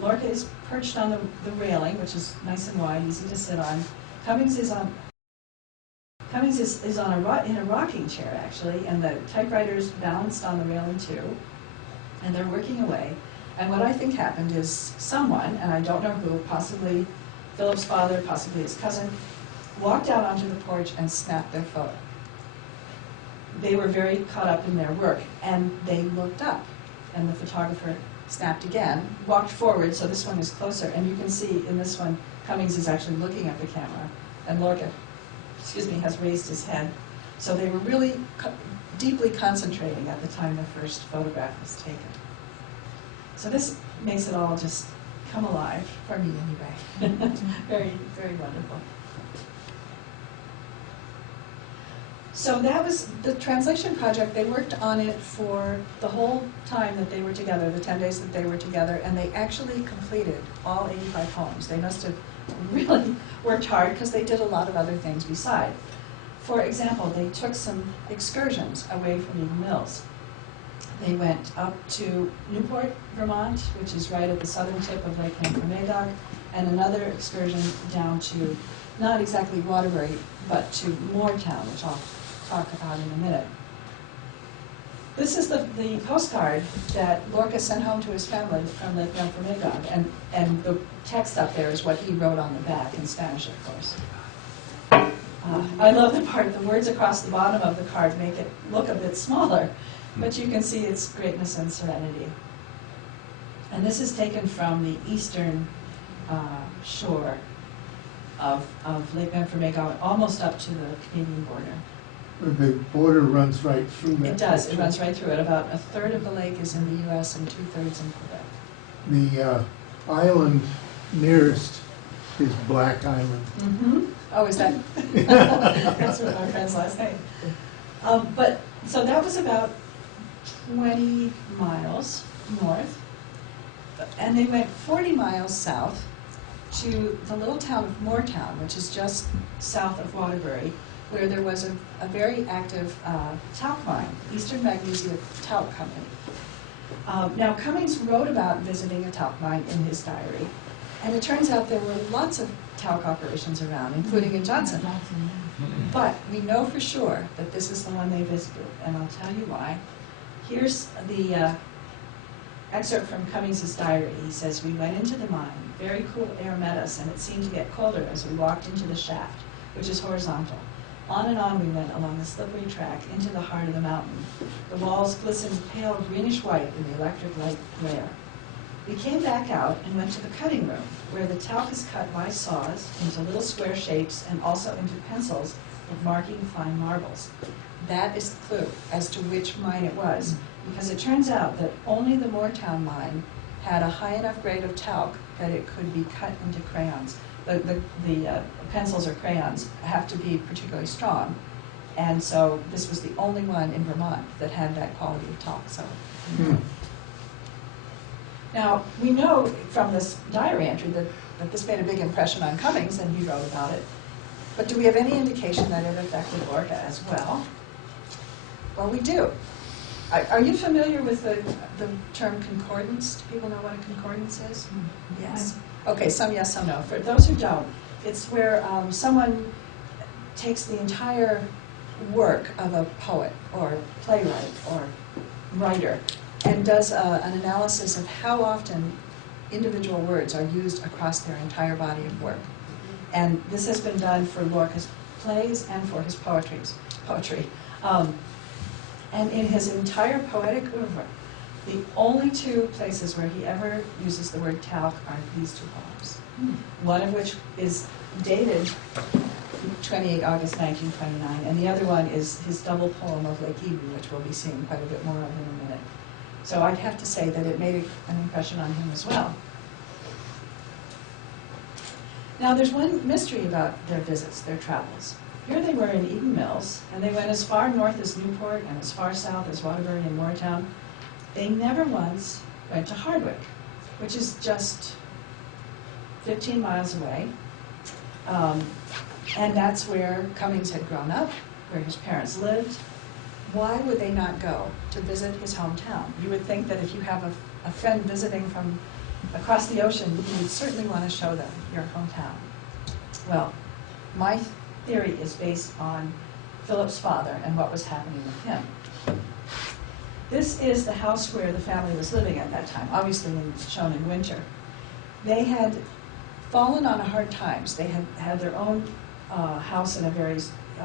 Lorca is perched on the railing, which is nice and wide, easy to sit on. Cummings is on in a rocking chair, actually, and the typewriter's balanced on the railing too. And they're working away. And what I think happened is someone, and I don't know who, possibly Philip's father, possibly his cousin, walked out onto the porch and snapped their photo. They were very caught up in their work, and they looked up, and the photographer snapped again, walked forward, so this one is closer, and you can see in this one, Cummings is actually looking at the camera, and Lorca, has raised his head. So they were really deeply concentrating at the time the first photograph was taken. So this makes it all just come alive, for me anyway. Very, very wonderful. So that was the translation project. They worked on it for the whole time that they were together, the 10 days that they were together, and they actually completed all 85 poems. They must have really worked hard because they did a lot of other things beside. For example, they took some excursions away from Eden Mills. They went up to Newport, Vermont, which is right at the southern tip of Lake Memphremagog, and another excursion down to, not exactly Waterbury, but to Moortown, which I'll talk about in a minute. This is the postcard that Lorca sent home to his family from Lake Memphremagog, and the text up there is what he wrote on the back, in Spanish, of course. I love the part, the words across the bottom of the card make it look a bit smaller, but you can see its greatness and serenity. And this is taken from the eastern shore of Lake Memphremagog, almost up to the Canadian border. The border runs right through that. It does. It runs right through it. About a third of the lake is in the U.S. and 2/3 in Quebec. The island nearest is Black Island. Mm-hmm. Oh, is that? That's what my friend's last name. So that was about 20 miles north, and they went 40 miles south to the little town of Moortown, which is just south of Waterbury, where there was a very active talc mine, Eastern Magnesia Talc Company. Now, Cummings wrote about visiting a talc mine in his diary, and it turns out there were lots of talc operations around, including in Johnson. But we know for sure that this is the one they visited, and I'll tell you why. Here's the excerpt from Cummings' diary. He says, "We went into the mine. Very cool air met us, and it seemed to get colder as we walked into the shaft, which is horizontal. On and on we went along the slippery track into the heart of the mountain. The walls glistened pale greenish-white in the electric light glare. We came back out and went to the cutting room, where the talc is cut by saws into little square shapes and also into pencils for marking fine marbles. That is the clue as to which mine it was, because it turns out that only the Moortown mine had a high enough grade of talc that it could be cut into crayons. The pencils or crayons have to be particularly strong, and so this was the only one in Vermont that had that quality of talc. So. Now, we know from this diary entry that this made a big impression on Cummings, and he wrote about it. But do we have any indication that it affected Lorca as well? Well, we do. Are you familiar with the term concordance? Do people know what a concordance is? Yes. Okay, some yes, some no. For those who don't, it's where someone takes the entire work of a poet or playwright or writer and does an analysis of how often individual words are used across their entire body of work. And this has been done for Lorca's plays and for his poetry. And in his entire poetic oeuvre, the only two places where he ever uses the word talc are these two poems. One of which is dated 28 August 1929, and the other one is his double poem of Lake Eden, which we'll be seeing quite a bit more of in a minute. So I'd have to say that it made an impression on him as well. Now there's one mystery about their visits, their travels. Here they were in Eden Mills, and they went as far north as Newport and as far south as Waterbury and Moortown. They never once went to Hardwick, which is just 15 miles away. And that's where Cummings had grown up, where his parents lived. Why would they not go to visit his hometown? You would think that if you have a friend visiting from across the ocean, you would certainly want to show them your hometown. Well, my theory is based on Philip's father and what was happening with him. This is the house where the family was living at that time, obviously shown in winter. They had fallen on hard times. They had their own house in a very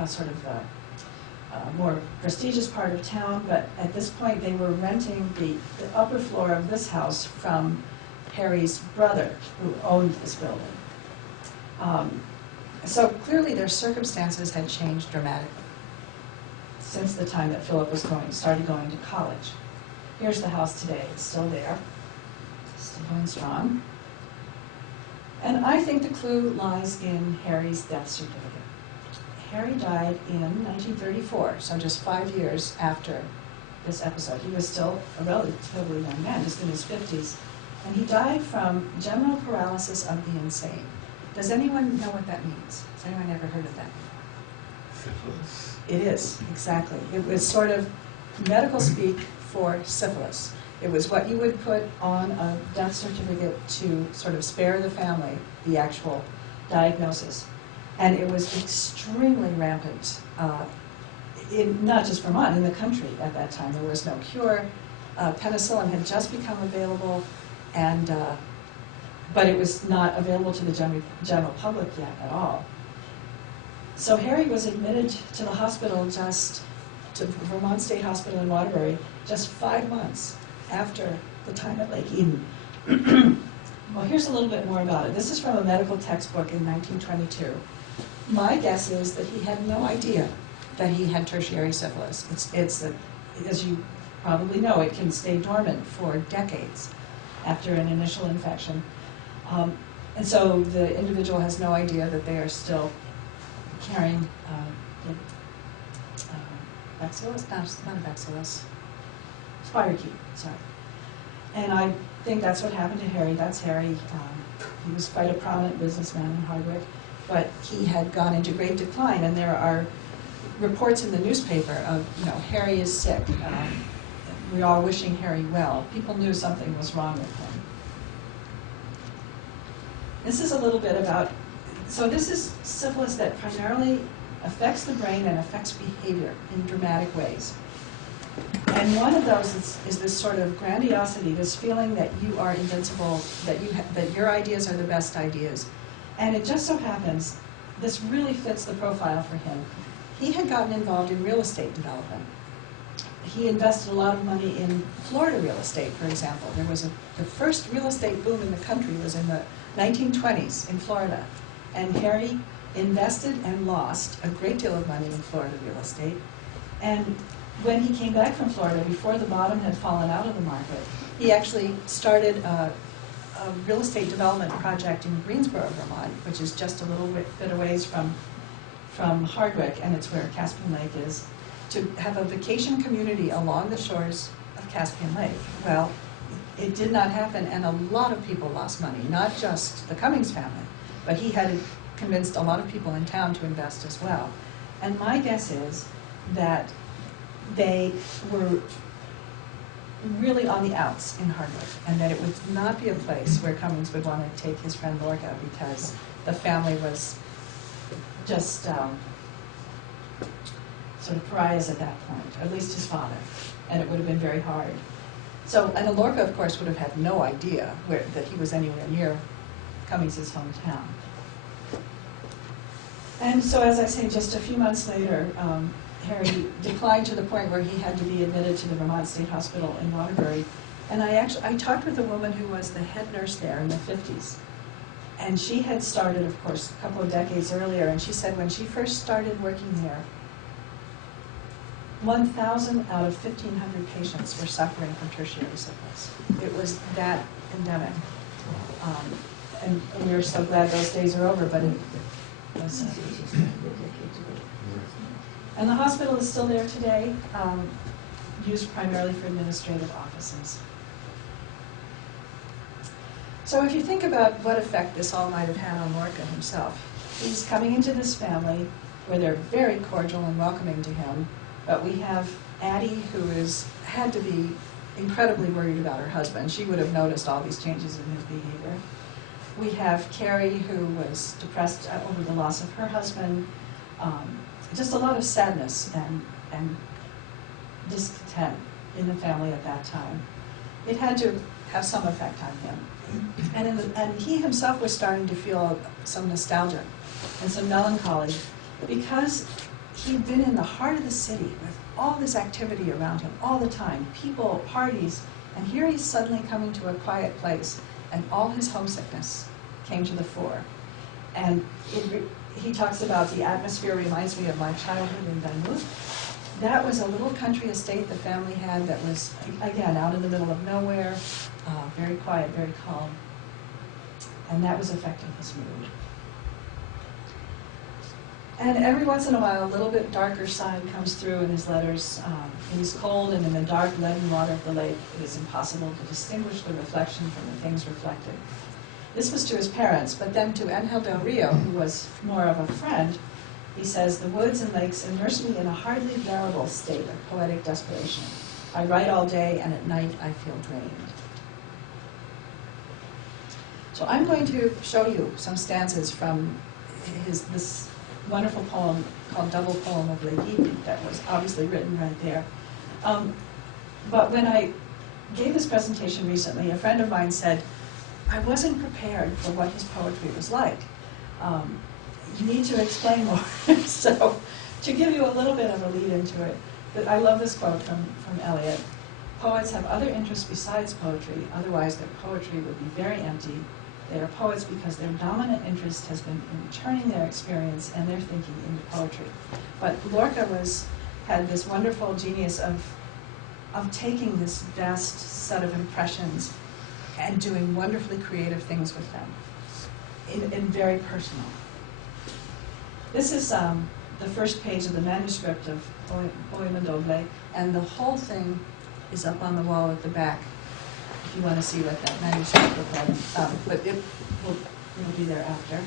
sort of more prestigious part of town, but at this point they were renting the upper floor of this house from Harry's brother, who owned this building. So clearly their circumstances had changed dramatically since the time that Philip was started going to college. Here's the house today. It's still there, still going strong. And I think the clue lies in Harry's death certificate. Harry died in 1934, so just 5 years after this episode. He was still a relatively young man, just in his 50s. And he died from general paralysis of the insane. Does anyone know what that means? Has anyone ever heard of that before? Syphilis. It is, exactly. It was sort of medical speak for syphilis. It was what you would put on a death certificate to sort of spare the family the actual diagnosis. And it was extremely rampant, not just Vermont, in the country at that time. There was no cure. Penicillin had just become available, and but it was not available to the general public yet at all. So Harry was admitted to the hospital to Vermont State Hospital in Waterbury, just 5 months after the time at Lake Eden. Well, here's a little bit more about it. This is from a medical textbook in 1922. My guess is that he had no idea that he had tertiary syphilis. It's as you probably know, it can stay dormant for decades after an initial infection. And so the individual has no idea that they are still carrying bacillus, not a bacillus, spirochete, sorry. And I think that's what happened to Harry. That's Harry. He was quite a prominent businessman in Hardwick, but he had gone into great decline, and there are reports in the newspaper of, Harry is sick. We're all wishing Harry well. People knew something was wrong with him. This is a little bit about, so this is syphilis that primarily affects the brain and affects behavior in dramatic ways. And one of those is this sort of grandiosity, this feeling that you are invincible, that your ideas are the best ideas. And it just so happens, this really fits the profile for him. He had gotten involved in real estate development. He invested a lot of money in Florida real estate, for example. There was the first real estate boom in the country was in the 1920s in Florida. And Harry invested and lost a great deal of money in Florida real estate. And when he came back from Florida, before the bottom had fallen out of the market, he actually started a real estate development project in Greensboro, Vermont, which is just a little bit away from Hardwick, and it's where Caspian Lake is, to have a vacation community along the shores of Caspian Lake. Well, it did not happen, and a lot of people lost money, not just the Cummings family, but he had convinced a lot of people in town to invest as well. And my guess is that they were really on the outs in Hardwick, and that it would not be a place where Cummings would want to take his friend Lorca because the family was just sort of pariahs at that point, at least his father, and it would have been very hard. So, and Lorca, of course, would have had no idea that he was anywhere near Cummings' hometown. And so, as I say, just a few months later, Harry declined to the point where he had to be admitted to the Vermont State Hospital in Waterbury. And I talked with a woman who was the head nurse there in the 50s. And she had started, of course, a couple of decades earlier, and she said when she first started working there, 1,000 out of 1,500 patients were suffering from tertiary syphilis. It was that endemic. And we're so glad those days are over, but it was... And the hospital is still there today, used primarily for administrative offices. So if you think about what effect this all might have had on Lorca himself, he's coming into this family where they're very cordial and welcoming to him, but we have Addie, who had to be incredibly worried about her husband. She would have noticed all these changes in his behavior. We have Carrie, who was depressed over the loss of her husband. Just a lot of sadness and discontent in the family at that time. It had to have some effect on him. And he himself was starting to feel some nostalgia and some melancholy because he'd been in the heart of the city with all this activity around him all the time, people, parties, and here he's suddenly coming to a quiet place and all his homesickness came to the fore. And he talks about the atmosphere reminds me of my childhood in Dunwood. That was a little country estate the family had that was, again, out in the middle of nowhere, very quiet, very calm. And that was affecting his mood. And every once in a while, a little bit darker side comes through in his letters. He's cold, and in the dark, leaden water of the lake, it is impossible to distinguish the reflection from the things reflected. This was to his parents, but then to Angel del Rio, who was more of a friend, he says, the woods and lakes immerse me in a hardly bearable state of poetic desperation. I write all day, and at night I feel drained. So I'm going to show you some stanzas from this wonderful poem called Double Poem of Lady that was obviously written right there. But when I gave this presentation recently, a friend of mine said, I wasn't prepared for what his poetry was like. You need to explain more. So to give you a little bit of a lead into it, I love this quote from Eliot. Poets have other interests besides poetry, otherwise their poetry would be very empty. They are poets because their dominant interest has been in turning their experience and their thinking into poetry. But Lorca had this wonderful genius of taking this vast set of impressions and doing wonderfully creative things with them, in very personal. This is the first page of the manuscript of Poema Doble, and the whole thing is up on the wall at the back, if you want to see what that manuscript looked like. But it'll be there after.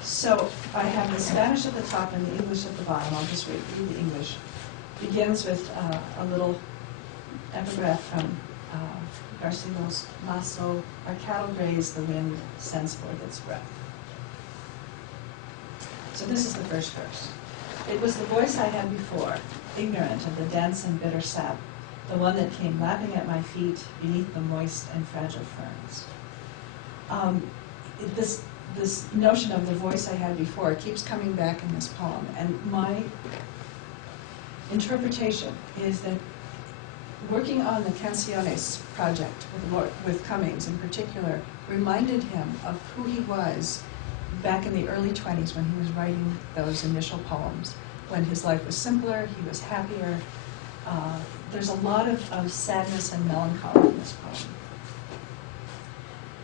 So I have the Spanish at the top and the English at the bottom. I'll just read the English. Begins with a little epigraph from Garcila's Lasso. Our cattle graze, the wind sends forth its breath. So this is the first verse. It was the voice I had before, ignorant of the dense and bitter sap, the one that came lapping at my feet beneath the moist and fragile ferns. This notion of the voice I had before keeps coming back in this poem, and my interpretation is that working on the Canciones project with Cummings in particular reminded him of who he was back in the early 20s when he was writing those initial poems, when his life was simpler, he was happier. There's a lot of sadness and melancholy in this poem.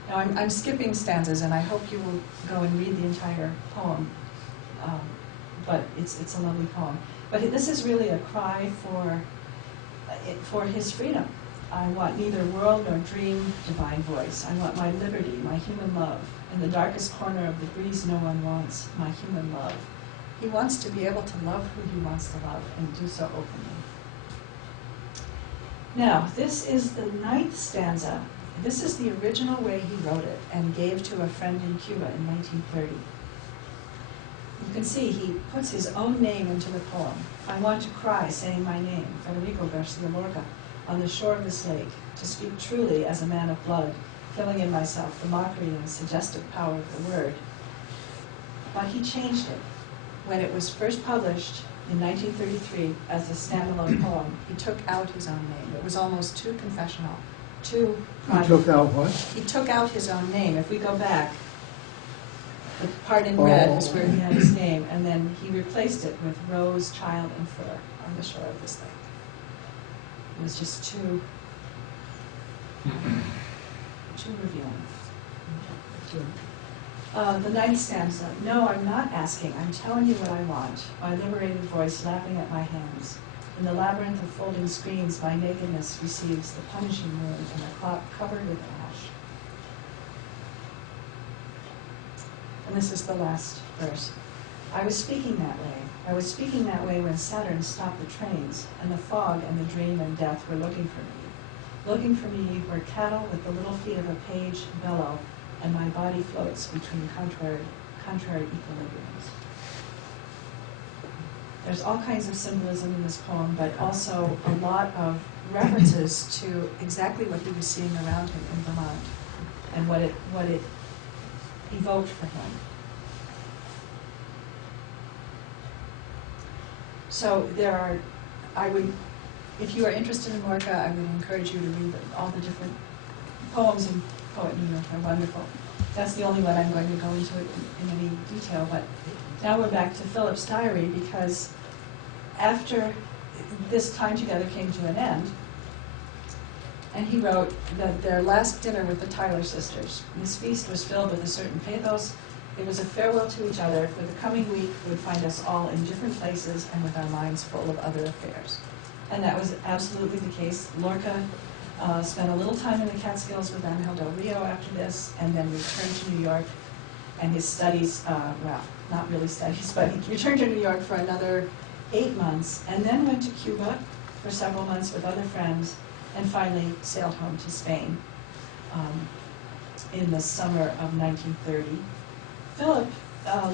Now I'm skipping stanzas, and I hope you will go and read the entire poem, but it's a lovely poem. But this is really a cry for his freedom. I want neither world nor dream, divine voice. I want my liberty, my human love. In the darkest corner of the breeze no one wants, my human love. He wants to be able to love who he wants to love and do so openly. Now, this is the 9th stanza. This is the original way he wrote it and gave to a friend in Cuba in 1930. You can see he puts his own name into the poem. I want to cry, saying my name, Federico Lorca, on the shore of this lake, to speak truly as a man of blood, filling in myself the mockery and suggestive power of the word. But he changed it. When it was first published in 1933 as a standalone poem, he took out his own name. It was almost too confessional, too He private. took out what? He took out his own name. If we go back, the part in red is where he had his name, and then he replaced it with Rose, Child, and Fur on the shore of this lake. It was just too revealing. The 9th stanza. No, I'm not asking. I'm telling you what I want. My liberated voice lapping at my hands. In the labyrinth of folding screens, my nakedness receives the punishing moon and the clock covered with ash. And this is the last verse. I was speaking that way. I was speaking that way when Saturn stopped the trains, and the fog and the dream and death were looking for me. Looking for me where cattle with the little feet of a page bellow, and my body floats between contrary equilibriums. There's all kinds of symbolism in this poem, but also a lot of references to exactly what he was seeing around him in Vermont, and what it evoked for him. So there are, if you are interested in Lorca, I would encourage you to read all the different poems in Poet New York. They're wonderful. That's the only one I'm going to go into it in any detail, but now we're back to Philip's diary, because after this time together came to an end, and he wrote that their last dinner with the Tyler sisters. This feast was filled with a certain pathos. It was a farewell to each other, for the coming week would find us all in different places and with our minds full of other affairs. And that was absolutely the case. Lorca spent a little time in the Catskills with Angel Del Rio after this, and then returned to New York, and his studies, well, not really studies, but he returned to New York for another 8 months, and then went to Cuba for several months with other friends, and finally sailed home to Spain in the summer of 1930. Philip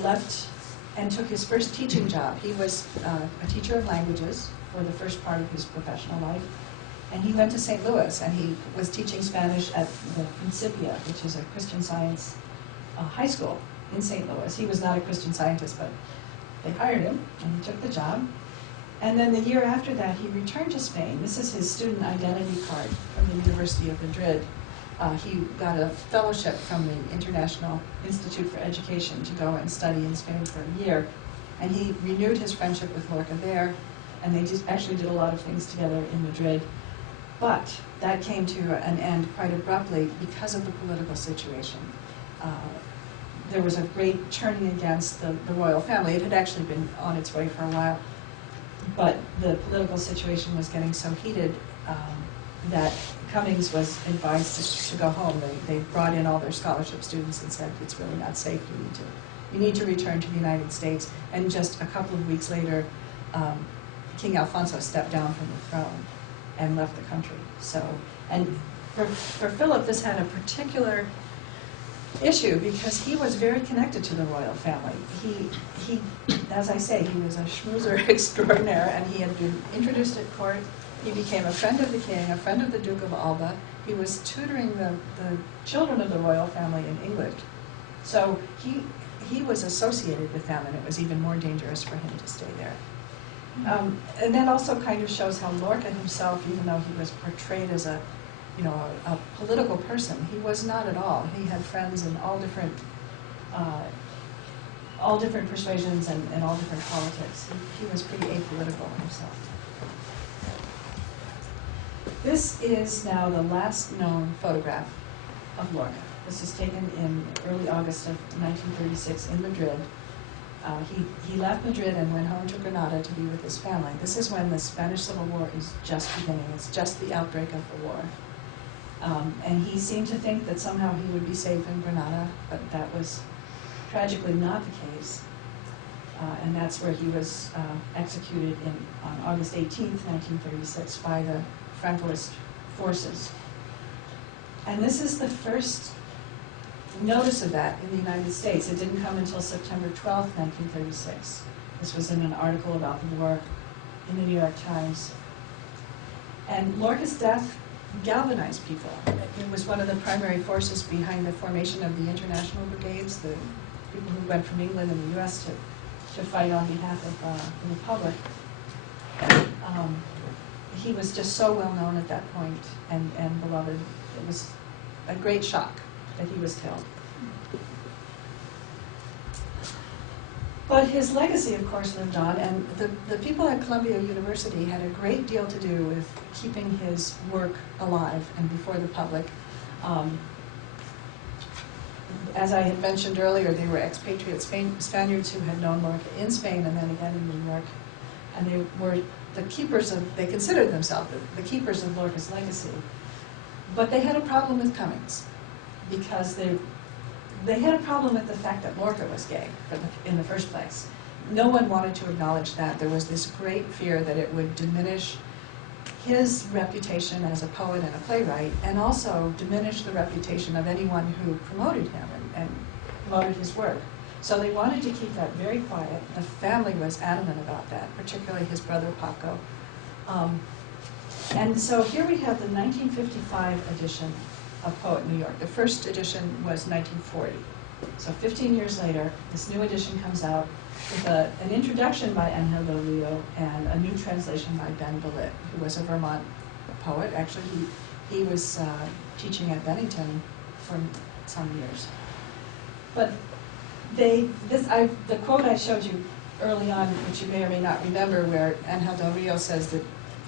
left and took his first teaching job. He was a teacher of languages for the first part of his professional life, and he went to St. Louis, and he was teaching Spanish at the Principia, which is a Christian Science high school in St. Louis. He was not a Christian Scientist, but they hired him, and he took the job. And then the year after that, he returned to Spain. This is his student identity card from the University of Madrid. He got a fellowship from the International Institute for Education to go and study in Spain for a year. And he renewed his friendship with Lorca there, and they just actually did a lot of things together in Madrid. But that came to an end quite abruptly because of the political situation. There was a great turning against the royal family. It had actually been on its way for a while, but the political situation was getting so heated that Cummings was advised to go home. They brought in all their scholarship students and said, it's really not safe, you need to return to the United States. And just a couple of weeks later, King Alfonso stepped down from the throne and left the country. So, and for Philip, this had a particular issue because he was very connected to the royal family. He, as I say, he was a schmoozer extraordinaire, and he had been introduced at court. He became a friend of the king, a friend of the Duke of Alba. He was tutoring the children of the royal family in England. So he was associated with them, and it was even more dangerous for him to stay there. And that also kind of shows how Lorca himself, even though he was portrayed as a political person, he was not at all. He had friends in all different persuasions and all different politics. He was pretty apolitical himself. This is now the last known photograph of Lorca. This is taken in early August of 1936 in Madrid. He left Madrid and went home to Granada to be with his family. This is when the Spanish Civil War is just beginning. It's just the outbreak of the war. And he seemed to think that somehow he would be safe in Granada, but that was tragically not the case. And that's where he was executed on August 18th, 1936, by the frontalist forces. And this is the first notice of that in the United States. It didn't come until September 12th, 1936. This was in an article about the war in the New York Times. And Lorca's death galvanized people. It was one of the primary forces behind the formation of the international brigades, the people who went from England and the US to fight on behalf of the Republic. He was just so well known at that point and beloved. It was a great shock that he was killed. But his legacy, of course, lived on, and the people at Columbia University had a great deal to do with keeping his work alive and before the public. As I had mentioned earlier, they were expatriate Spaniards who had known Lorca in Spain and then again in New York. And they were the keepers of, they considered themselves the keepers of Lorca's legacy. But they had a problem with Cummings because they had a problem with the fact that Lorca was gay in the first place. No one wanted to acknowledge that. There was this great fear that it would diminish his reputation as a poet and a playwright, and also diminish the reputation of anyone who promoted him and promoted his work. So they wanted to keep that very quiet. The family was adamant about that, particularly his brother Paco. And so here we have the 1955 edition of Poet New York. The first edition was 1940. So 15 years later, this new edition comes out with an introduction by Angel del Rio and a new translation by Ben Bullitt, who was a Vermont poet. Actually, he was teaching at Bennington for some years. But the quote I showed you early on, which you may or may not remember, where Angel del Rio says that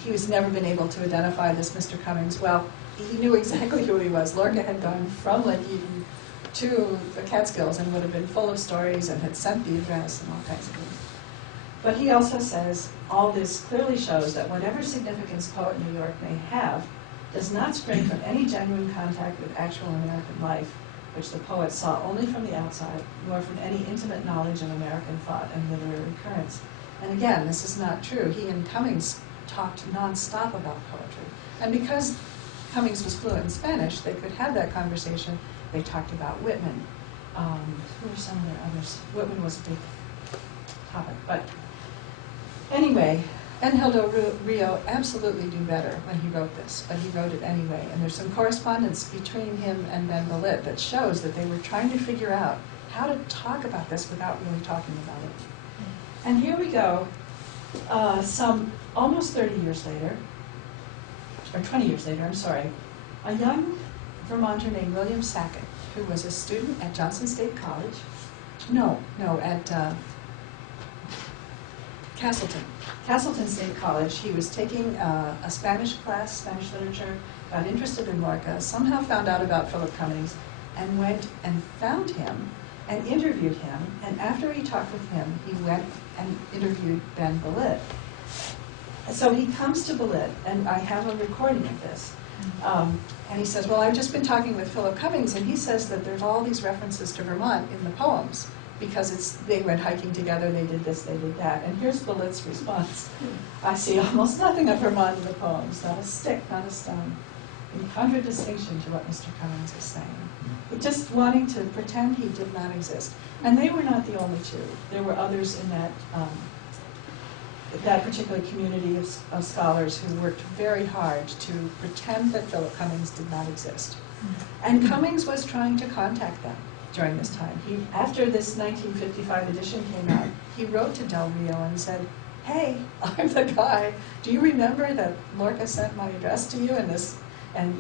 he was never been able to identify this Mr. Cummings. Well, he knew exactly who he was. Lorca had gone from Lake Erie to the Catskills and would have been full of stories and had sent the address and all kinds of things. But he also says, all this clearly shows that whatever significance Poet New York may have does not spring from any genuine contact with actual American life, which the poet saw only from the outside, nor from any intimate knowledge of American thought and literary currents. And again, this is not true. He and Cummings talked nonstop about poetry. And because Cummings was fluent in Spanish, they could have that conversation. They talked about Whitman. Who were some of the others? Whitman was a big topic. But anyway, Angel del Rio absolutely knew better when he wrote this, but he wrote it anyway. And there's some correspondence between him and Ben Bullitt that shows that they were trying to figure out how to talk about this without really talking about it. And here we go, some almost 30 years later, or 20 years later, I'm sorry, a young Vermonter named William Sackett, who was a student at Johnson State College, at Castleton State College. He was taking a Spanish class, Spanish literature, got interested in Lorca, somehow found out about Philip Cummings, and went and found him and interviewed him. And after he talked with him, he went and interviewed Ben Bullitt. So he comes to Bullitt, and I have a recording of this. And he says, well, I've just been talking with Philip Cummings, and he says that there's all these references to Vermont in the poems, because they went hiking together, they did this, they did that. And here's Bullitt's response. I see almost nothing of Vermont in the poems, not a stick, not a stone, in contradistinction to what Mr. Cummings is saying. Just wanting to pretend he did not exist. And they were not the only two. There were others in that particular community of scholars who worked very hard to pretend that Philip Cummings did not exist. And Cummings was trying to contact them during this time. After this 1955 edition came out, he wrote to Del Rio and said, hey, I'm the guy. Do you remember that Lorca sent my address to you and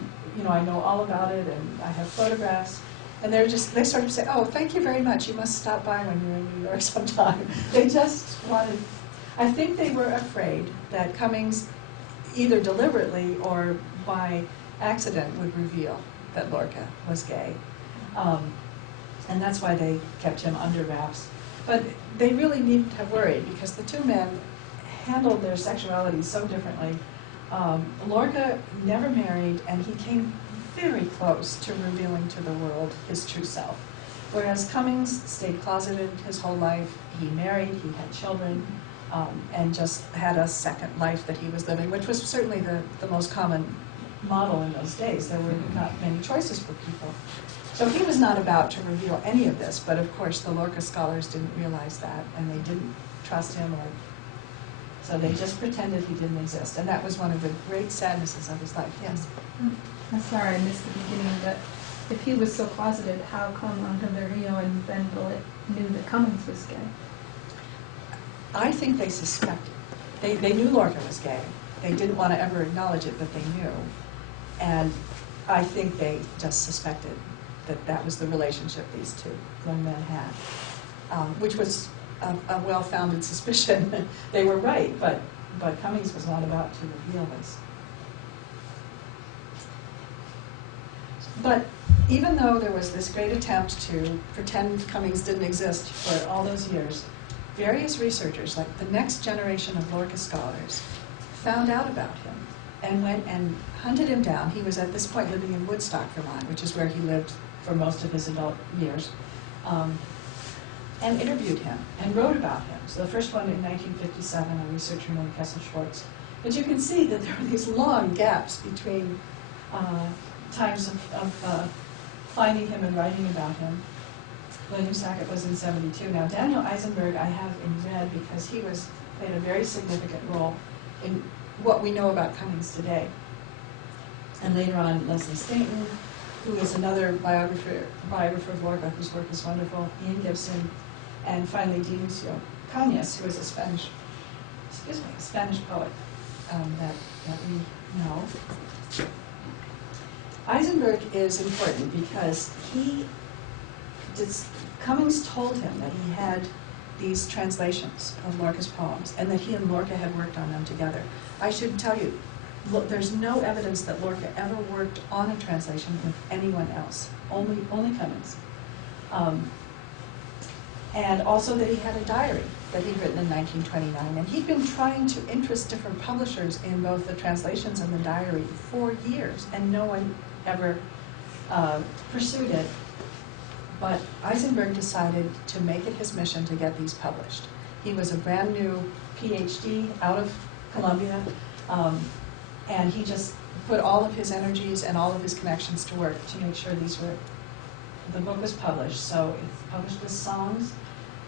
I know all about it, and I have photographs. And they sort of say, oh, thank you very much. You must stop by when you're in New York sometime. They just wanted, I think they were afraid that Cummings, either deliberately or by accident, would reveal that Lorca was gay. And that's why they kept him under wraps. But they really needn't have worried, because the two men handled their sexuality so differently. Lorca never married, and he came very close to revealing to the world his true self. Whereas Cummings stayed closeted his whole life. He married, he had children, and just had a second life that he was living, which was certainly the most common model in those days. There were not many choices for people. So he was not about to reveal any of this, but of course the Lorca scholars didn't realize that, and they didn't trust him, so they just pretended he didn't exist. And that was one of the great sadnesses of his life. Yes? I'm sorry I missed the beginning, but if he was so closeted, how come Uncle Rio and Ben Bullitt knew that Cummings was gay? I think they suspected. They knew Lorca was gay. They didn't want to ever acknowledge it, but they knew. And I think they just suspected that that was the relationship these two young men had, which was a well-founded suspicion. They were right, but Cummings was not about to reveal this. But even though there was this great attempt to pretend Cummings didn't exist for all those years, various researchers, like the next generation of Lorca scholars, found out about him and went and hunted him down. He was at this point living in Woodstock, Vermont, which is where he lived for most of his adult years, and interviewed him and wrote about him. So the first one in 1957, a researcher named Kessel Schwartz. But you can see that there are these long gaps between times of finding him and writing about him. William Sackett was in 72. Now, Daniel Eisenberg I have in red because he played a very significant role in what we know about Cummings today. And later on, Leslie Stainton, who is another biographer of Lorca, whose work is wonderful, Ian Gibson, and finally Dionisio Cañas, who is a Spanish poet that we know. Eisenberg is important because Cummings told him that he had these translations of Lorca's poems and that he and Lorca had worked on them together. I should tell you, there's no evidence that Lorca ever worked on a translation with anyone else, only Cummings. And also that he had a diary that he'd written in 1929, and he'd been trying to interest different publishers in both the translations and the diary for years, and no one ever pursued it. But Eisenberg decided to make it his mission to get these published. He was a brand new PhD out of Columbia, and he just put all of his energies and all of his connections to work to make sure the book was published. So it's published as songs.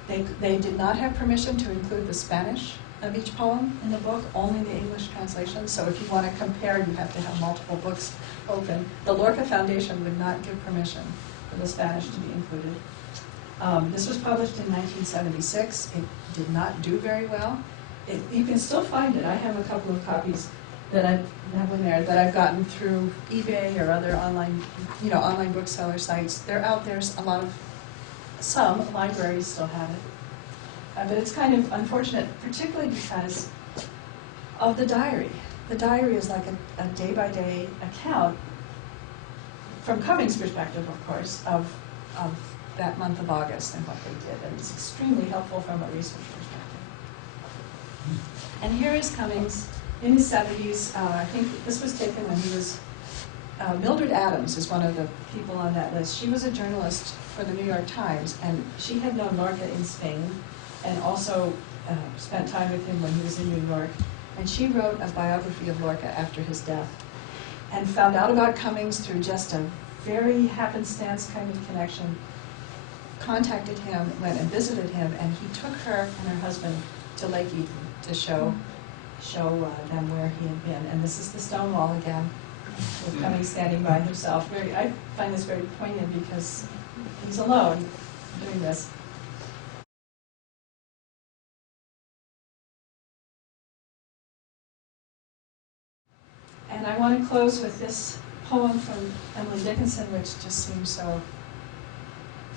They did not have permission to include the Spanish of each poem in the book, only the English translation. So if you want to compare, you have to have multiple books open. The Lorca Foundation would not give permission for the Spanish to be included. This was published in 1976. It did not do very well. You can still find it. I have a couple of copies that I have in there that I've gotten through eBay or other online bookseller sites. They're out there. Some libraries still have it. But it's kind of unfortunate, particularly because of the diary. The diary is like a day-by-day account, from Cummings' perspective, of course, of that month of August and what they did. And it's extremely helpful from a research perspective. And here is Cummings in his 70s. I think this was taken when he was, Mildred Adams is one of the people on that list. She was a journalist for the New York Times, and she had known Lorca in Spain and also spent time with him when he was in New York. And she wrote a biography of Lorca after his death and found out about Cummings through just a very happenstance kind of connection, contacted him, went and visited him, and he took her and her husband to Lake Eaton to show them where he had been. And this is the stone wall again, with Cummings standing by himself. I find this very poignant because he's alone doing this. And I want to close with this poem from Emily Dickinson, which just seems so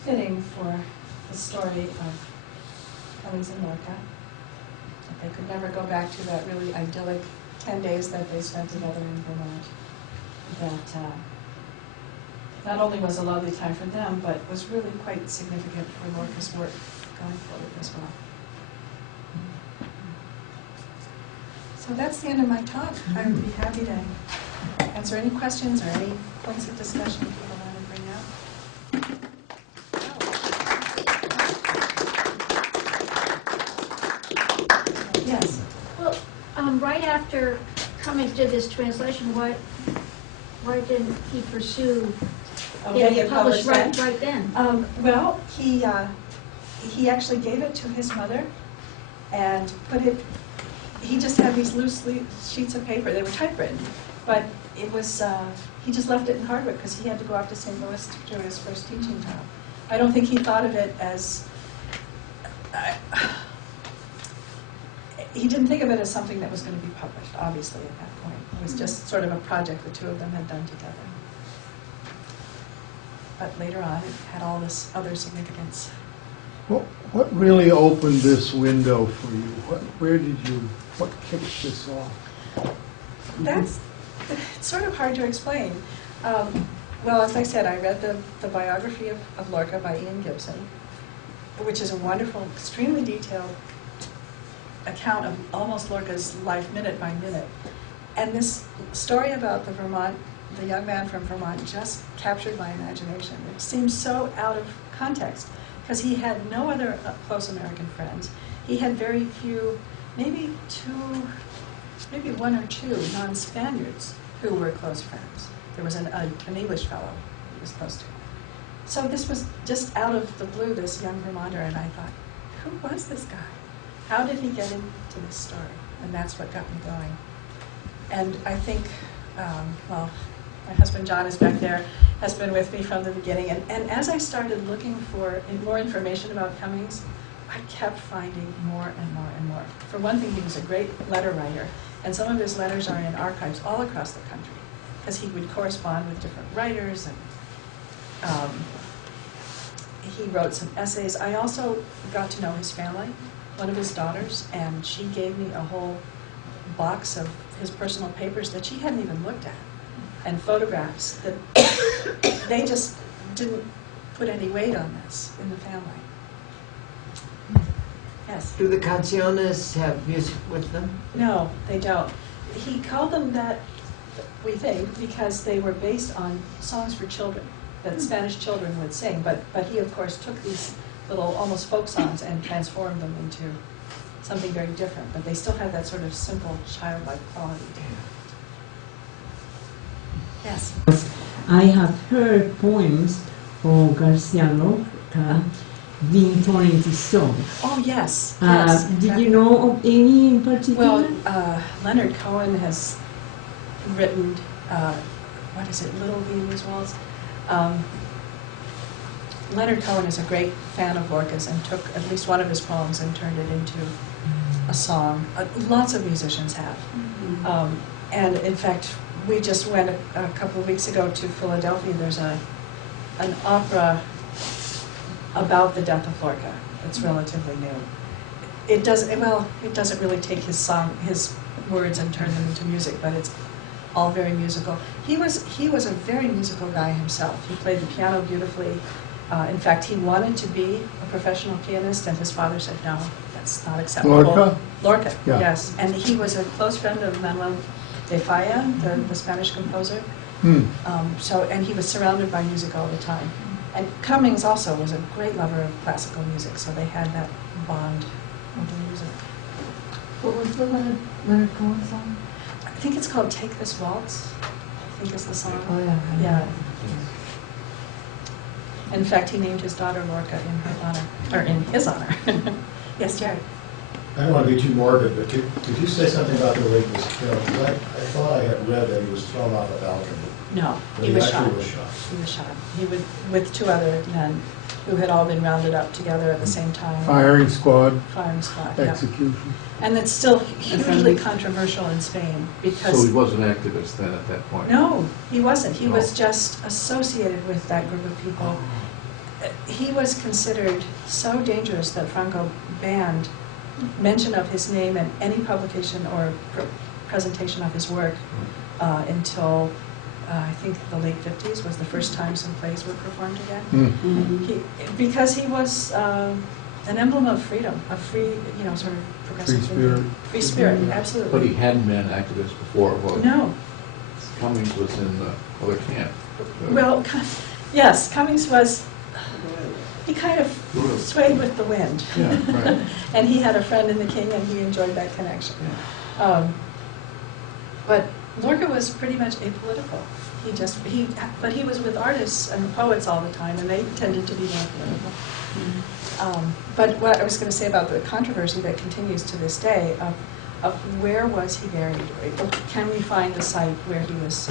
fitting for the story of Cummings and Lorca. That they could never go back to that really idyllic 10 days that they spent together in Vermont. That not only was a lovely time for them, but was really quite significant for Lorca's work going forward as well. So that's the end of my talk. I would be happy to answer any questions or any points of discussion people want to bring up. after Cummings did this translation, why didn't he pursue Getting getting it published then? right then? Well, he actually gave it to his mother and put it, he just had these loose sheets of paper, they were typewritten, but it was, he just left it in Hardwick because he had to go off to St. Louis to do his first teaching job. I don't think he thought of it as, he didn't think of it as something that was going to be published, obviously, at that point. It was just sort of a project the two of them had done together. But later on, it had all this other significance. What really opened this window for you? What kicked this off? It's sort of hard to explain. Well, as I said, I read the biography of Lorca by Ian Gibson, which is a wonderful, extremely detailed account of almost Lorca's life minute by minute. And this story about the young man from Vermont just captured my imagination. It seems so out of context because he had no other close American friends. He had very few, maybe one or two non-Spaniards who were close friends. There was an English fellow he was close to. So this was just out of the blue, this young Vermonter, and I thought, who was this guy? How did he get into this story? And that's what got me going. And I think, well, my husband John is back there, has been with me from the beginning. And as I started looking for more information about Cummings, I kept finding more and more and more. For one thing, he was a great letter writer, and some of his letters are in archives all across the country, because he would correspond with different writers, and he wrote some essays. I also got to know his family, one of his daughters, and she gave me a whole box of his personal papers that she hadn't even looked at, and photographs that they just didn't put any weight on this in the family. Yes? Do the canciones have music with them? No, they don't. He called them that, we think, because they were based on songs for children that Spanish children would sing, but he, of course, took these little almost folk songs and transformed them into something very different, but they still have that sort of simple, childlike quality to it. Yes? I have heard poems of Garcia Lorca being torn into songs. Oh, yes, yes. Did you know of any in particular? Well, Leonard Cohen has written, what is it, Little Viennese Waltz? Leonard Cohen is a great fan of Lorca's and took at least one of his poems and turned it into a song. Lots of musicians have. And in fact, we just went a couple of weeks ago to Philadelphia. There's an opera about the death of Lorca. It's relatively new. It doesn't really take his words and turn them into music, but it's all very musical. He was a very musical guy himself. He played the piano beautifully. In fact, he wanted to be a professional pianist, and his father said, no, that's not acceptable. Lorca? Lorca, Yeah. yes. And he was a close friend of Manuel de Falla, the Spanish composer. And he was surrounded by music all the time. And Cummings also was a great lover of classical music, so they had that bond of the music. What was the Leonard Cohen song? I think it's called Take This Waltz, I think is the song. Oh, yeah. Yeah. In fact, he named his daughter Lorca in her honor, or in his honor. Yes, Jared? I don't want to be too morbid, but could you say something about the way he was killed? I thought I had read that he was thrown off a balcony. No, But he was shot. actually was shot. He was shot. He would, with two other men who had all been rounded up together at the same time. Firing squad, Firing squad, yeah. execution. And it's still hugely controversial in Spain because... So he was an activist then at that point? No, he wasn't. He No. was just associated with that group of people. He was considered so dangerous that Franco banned mention of his name in any publication or presentation of his work until I think the late 50s was the first time some plays were performed again. Because he was an emblem of freedom, a free, sort of progressive Free spirit. Free spirit, absolutely. But he hadn't been an activist before. Well, No. Cummings was in the other camp. Well, yes, Cummings was, he kind of swayed with the wind. Yeah, right. And he had a friend in the King, and he enjoyed that connection. But Lorca was pretty much apolitical. But he was with artists and poets all the time, and they tended to be more political. But what I was going to say about the controversy that continues to this day of where was he buried? Can we find the site where he was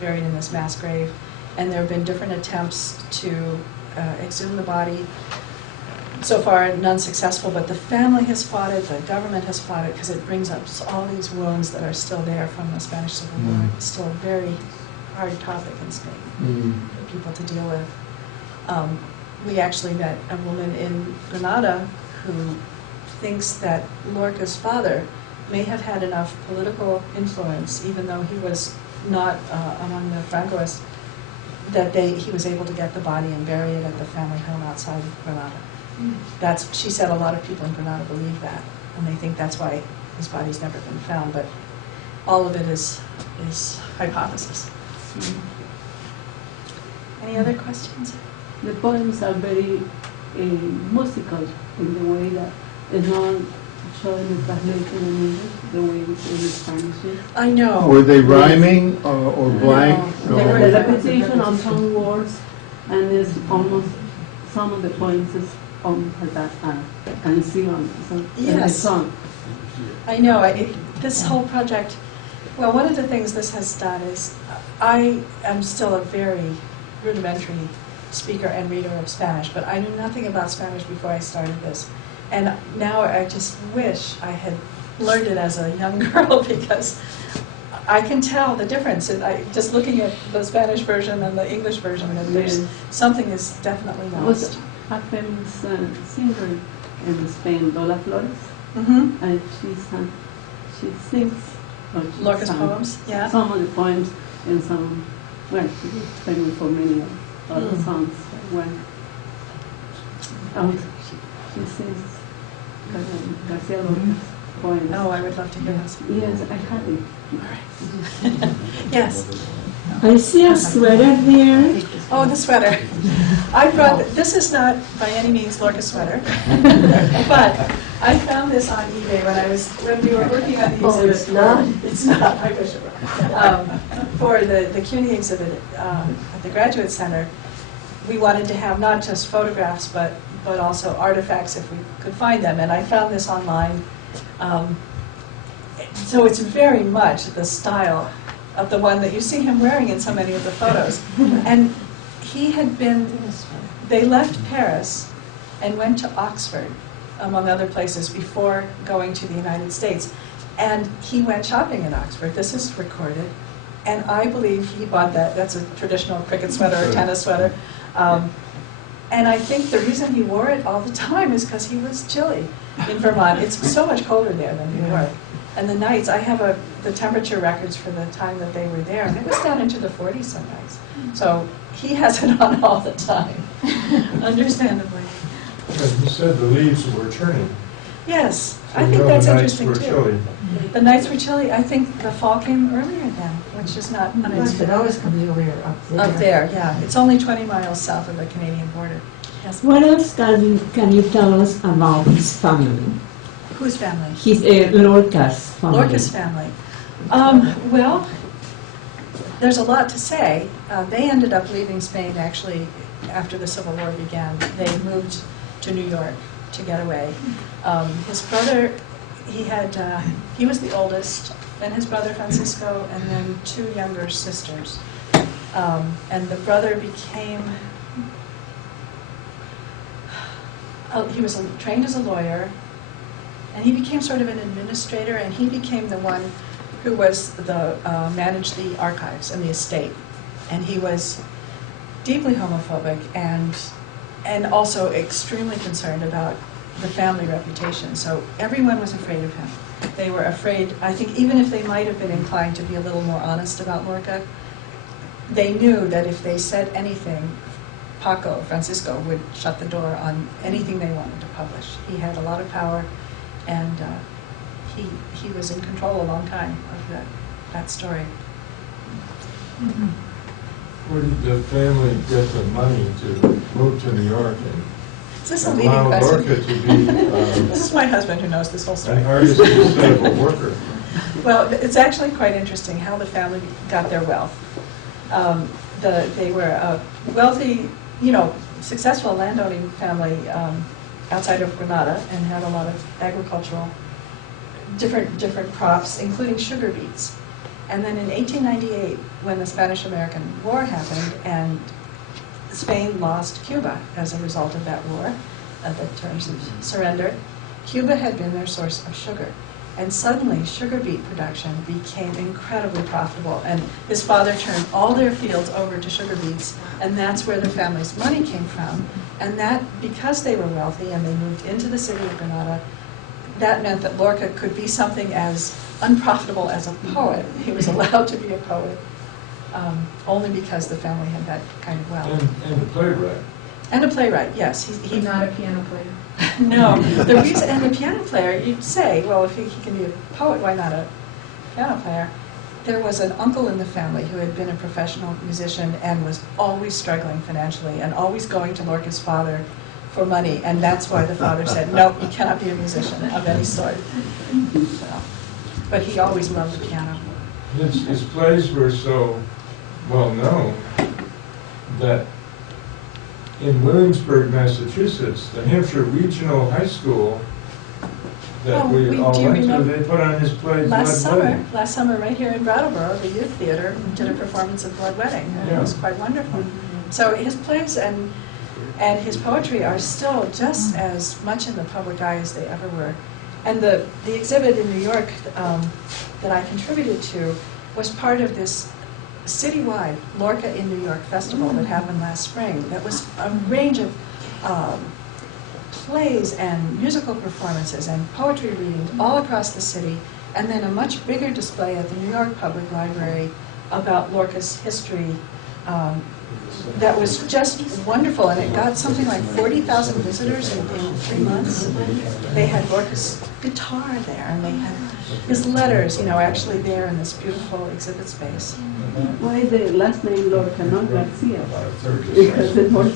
buried in this mass grave? And there have been different attempts to exhume the body. So far, none successful, but the family has fought it, the government has fought it, because it brings up all these wounds that are still there from the Spanish Civil War. It's still a very hard topic in Spain for people to deal with. We actually met a woman in Granada who thinks that Lorca's father may have had enough political influence, even though he was not among the Francoists, that he was able to get the body and bury it at the family home outside of Granada. She said a lot of people in Granada believe that, and they think that's why his body's never been found, but all of it is hypothesis. Any other questions? The poems are very musical in the way that it's not showing the translation in English, the way it's in Spanish. I know. Were they rhyming or blank? No. There were repetition on some words, and it's almost, some of the poems is almost like that canción, a song. I know. This whole project, well, one of the things this has done is I am still a very rudimentary speaker and reader of Spanish, but I knew nothing about Spanish before I started this. And now I just wish I had learned it as a young girl, because I can tell the difference. Just looking at the Spanish version and the English version, that there's something is definitely lost. A famous singer in Spain, Lola Flores, and she sings Lorca's poems, yeah. Some of the poems and some, well, she was famous for many other songs. When she sings Garcia Lorca's poems. Oh, I would love to hear those. Yes, I have it. Yes. I see a sweater there. Oh, the sweater. I brought, this is not by any means Lorca's sweater, but I found this on eBay when we were working on the exhibit. It's not? It's not, I wish it were. For the CUNY exhibit at the Graduate Center, we wanted to have not just photographs, but also artifacts if we could find them. And I found this online. So it's very much the style of the one that you see him wearing in so many of the photos. And he had they left Paris and went to Oxford, among other places, before going to the United States. And he went shopping in Oxford. This is recorded. And I believe he bought that. That's a traditional cricket sweater or tennis sweater. And I think the reason he wore it all the time is because he was chilly in Vermont. It's so much colder there than New York. And the nights, I have the temperature records for the time that they were there, and it was down into the 40s some nights. So he has it on all the time, understandably. And you said the leaves were turning. Yes, So I think that's interesting the nights were too. chilly. The nights were chilly. I think the fall came earlier then, which is not But unexpected. it always comes earlier up there. Up there, yeah. It's only 20 miles south of the Canadian border. Yes. What else can you tell us about his family? Whose family? His Lorca's family. Lorca's family. Well, there's a lot to say. They ended up leaving Spain actually after the Civil War began. They moved to New York to get away. His brother, he was the oldest, then his brother Francisco, and then two younger sisters. And the brother became, he was trained as a lawyer, and he became sort of an administrator, and he became the one who was managed the archives and the estate. And he was deeply homophobic and also extremely concerned about the family reputation. So everyone was afraid of him. They were afraid, I think, even if they might have been inclined to be a little more honest about Lorca, they knew that if they said anything, Francisco would shut the door on anything they wanted to publish. He had a lot of power, and he was in control a long time of that story. Where did the family get the money to move to New York Is this a and leading allow question? Lorca to be This is my husband who knows this whole story. an artist instead of a worker? Well, it's actually quite interesting how the family got their wealth. They were a wealthy, successful landowning family outside of Granada and had a lot of agricultural, different crops, including sugar beets. And then in 1898, when the Spanish-American War happened and Spain lost Cuba as a result of that war, the terms of surrender, Cuba had been their source of sugar. And suddenly, sugar beet production became incredibly profitable. And his father turned all their fields over to sugar beets, and that's where the family's money came from. And that, because they were wealthy and they moved into the city of Granada, that meant that Lorca could be something as unprofitable as a poet. He was allowed to be a poet only because the family had that kind of wealth. And a playwright. And a playwright, yes. He's not a piano player. No, the reason, and a piano player, you'd say, well, if he can be a poet, why not a piano player? There was an uncle in the family who had been a professional musician and was always struggling financially and always going to Lorca's father for money, and that's why the father said, no, you cannot be a musician of any sort. So, but he always loved the piano. His plays were so well known that in Williamsburg, Massachusetts, the Hampshire Regional High School that Oh, we all do you went to, remember? they put on his play Last Blood Wedding. summer, right here in Brattleboro, the youth theater did a performance of Blood Wedding, and it was quite wonderful. So his plays and his poetry are still just as much in the public eye as they ever were. And the exhibit in New York that I contributed to was part of this citywide Lorca in New York festival that happened last spring. That was a range of plays and musical performances and poetry readings all across the city, and then a much bigger display at the New York Public Library about Lorca's history. That was just wonderful, and it got something like 40,000 visitors in 3 months. They had Lorca's guitar there, and they had his letters, actually there in this beautiful exhibit space. Why is the last name Lorca, not Garcia? Because it was.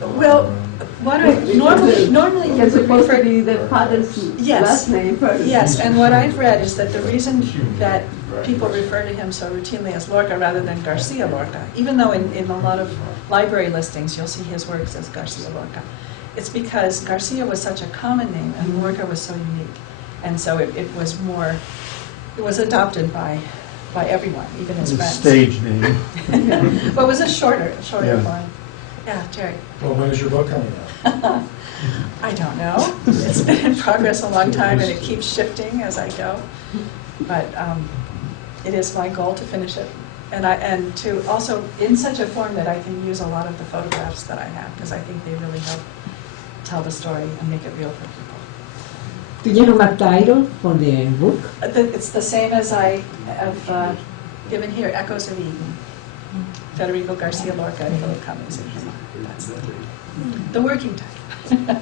Well, what I normally you It's would supposed refer to be the father's last name first. Yes, and what I've read is that the reason that people refer to him so routinely as Lorca rather than Garcia Lorca, even though in a lot of library listings you'll see his works as Garcia Lorca, it's because Garcia was such a common name and Lorca was so unique. And so it was adopted by everyone, even his The friends. stage name. But it was a shorter Yeah. form. Yeah, Jerry. Well, when is your book coming out? I don't know. It's been in progress a long time, and it keeps shifting as I go. But it is my goal to finish it, and to also in such a form that I can use a lot of the photographs that I have, because I think they really help tell the story and make it real for people. Do you have a title for the book? It's the same as I have given here, Echoes of Eden. Federico Garcia Lorca and Philip Cummings. That's the working title.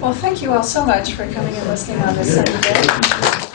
Well, thank you all so much for coming and listening on this Sunday day.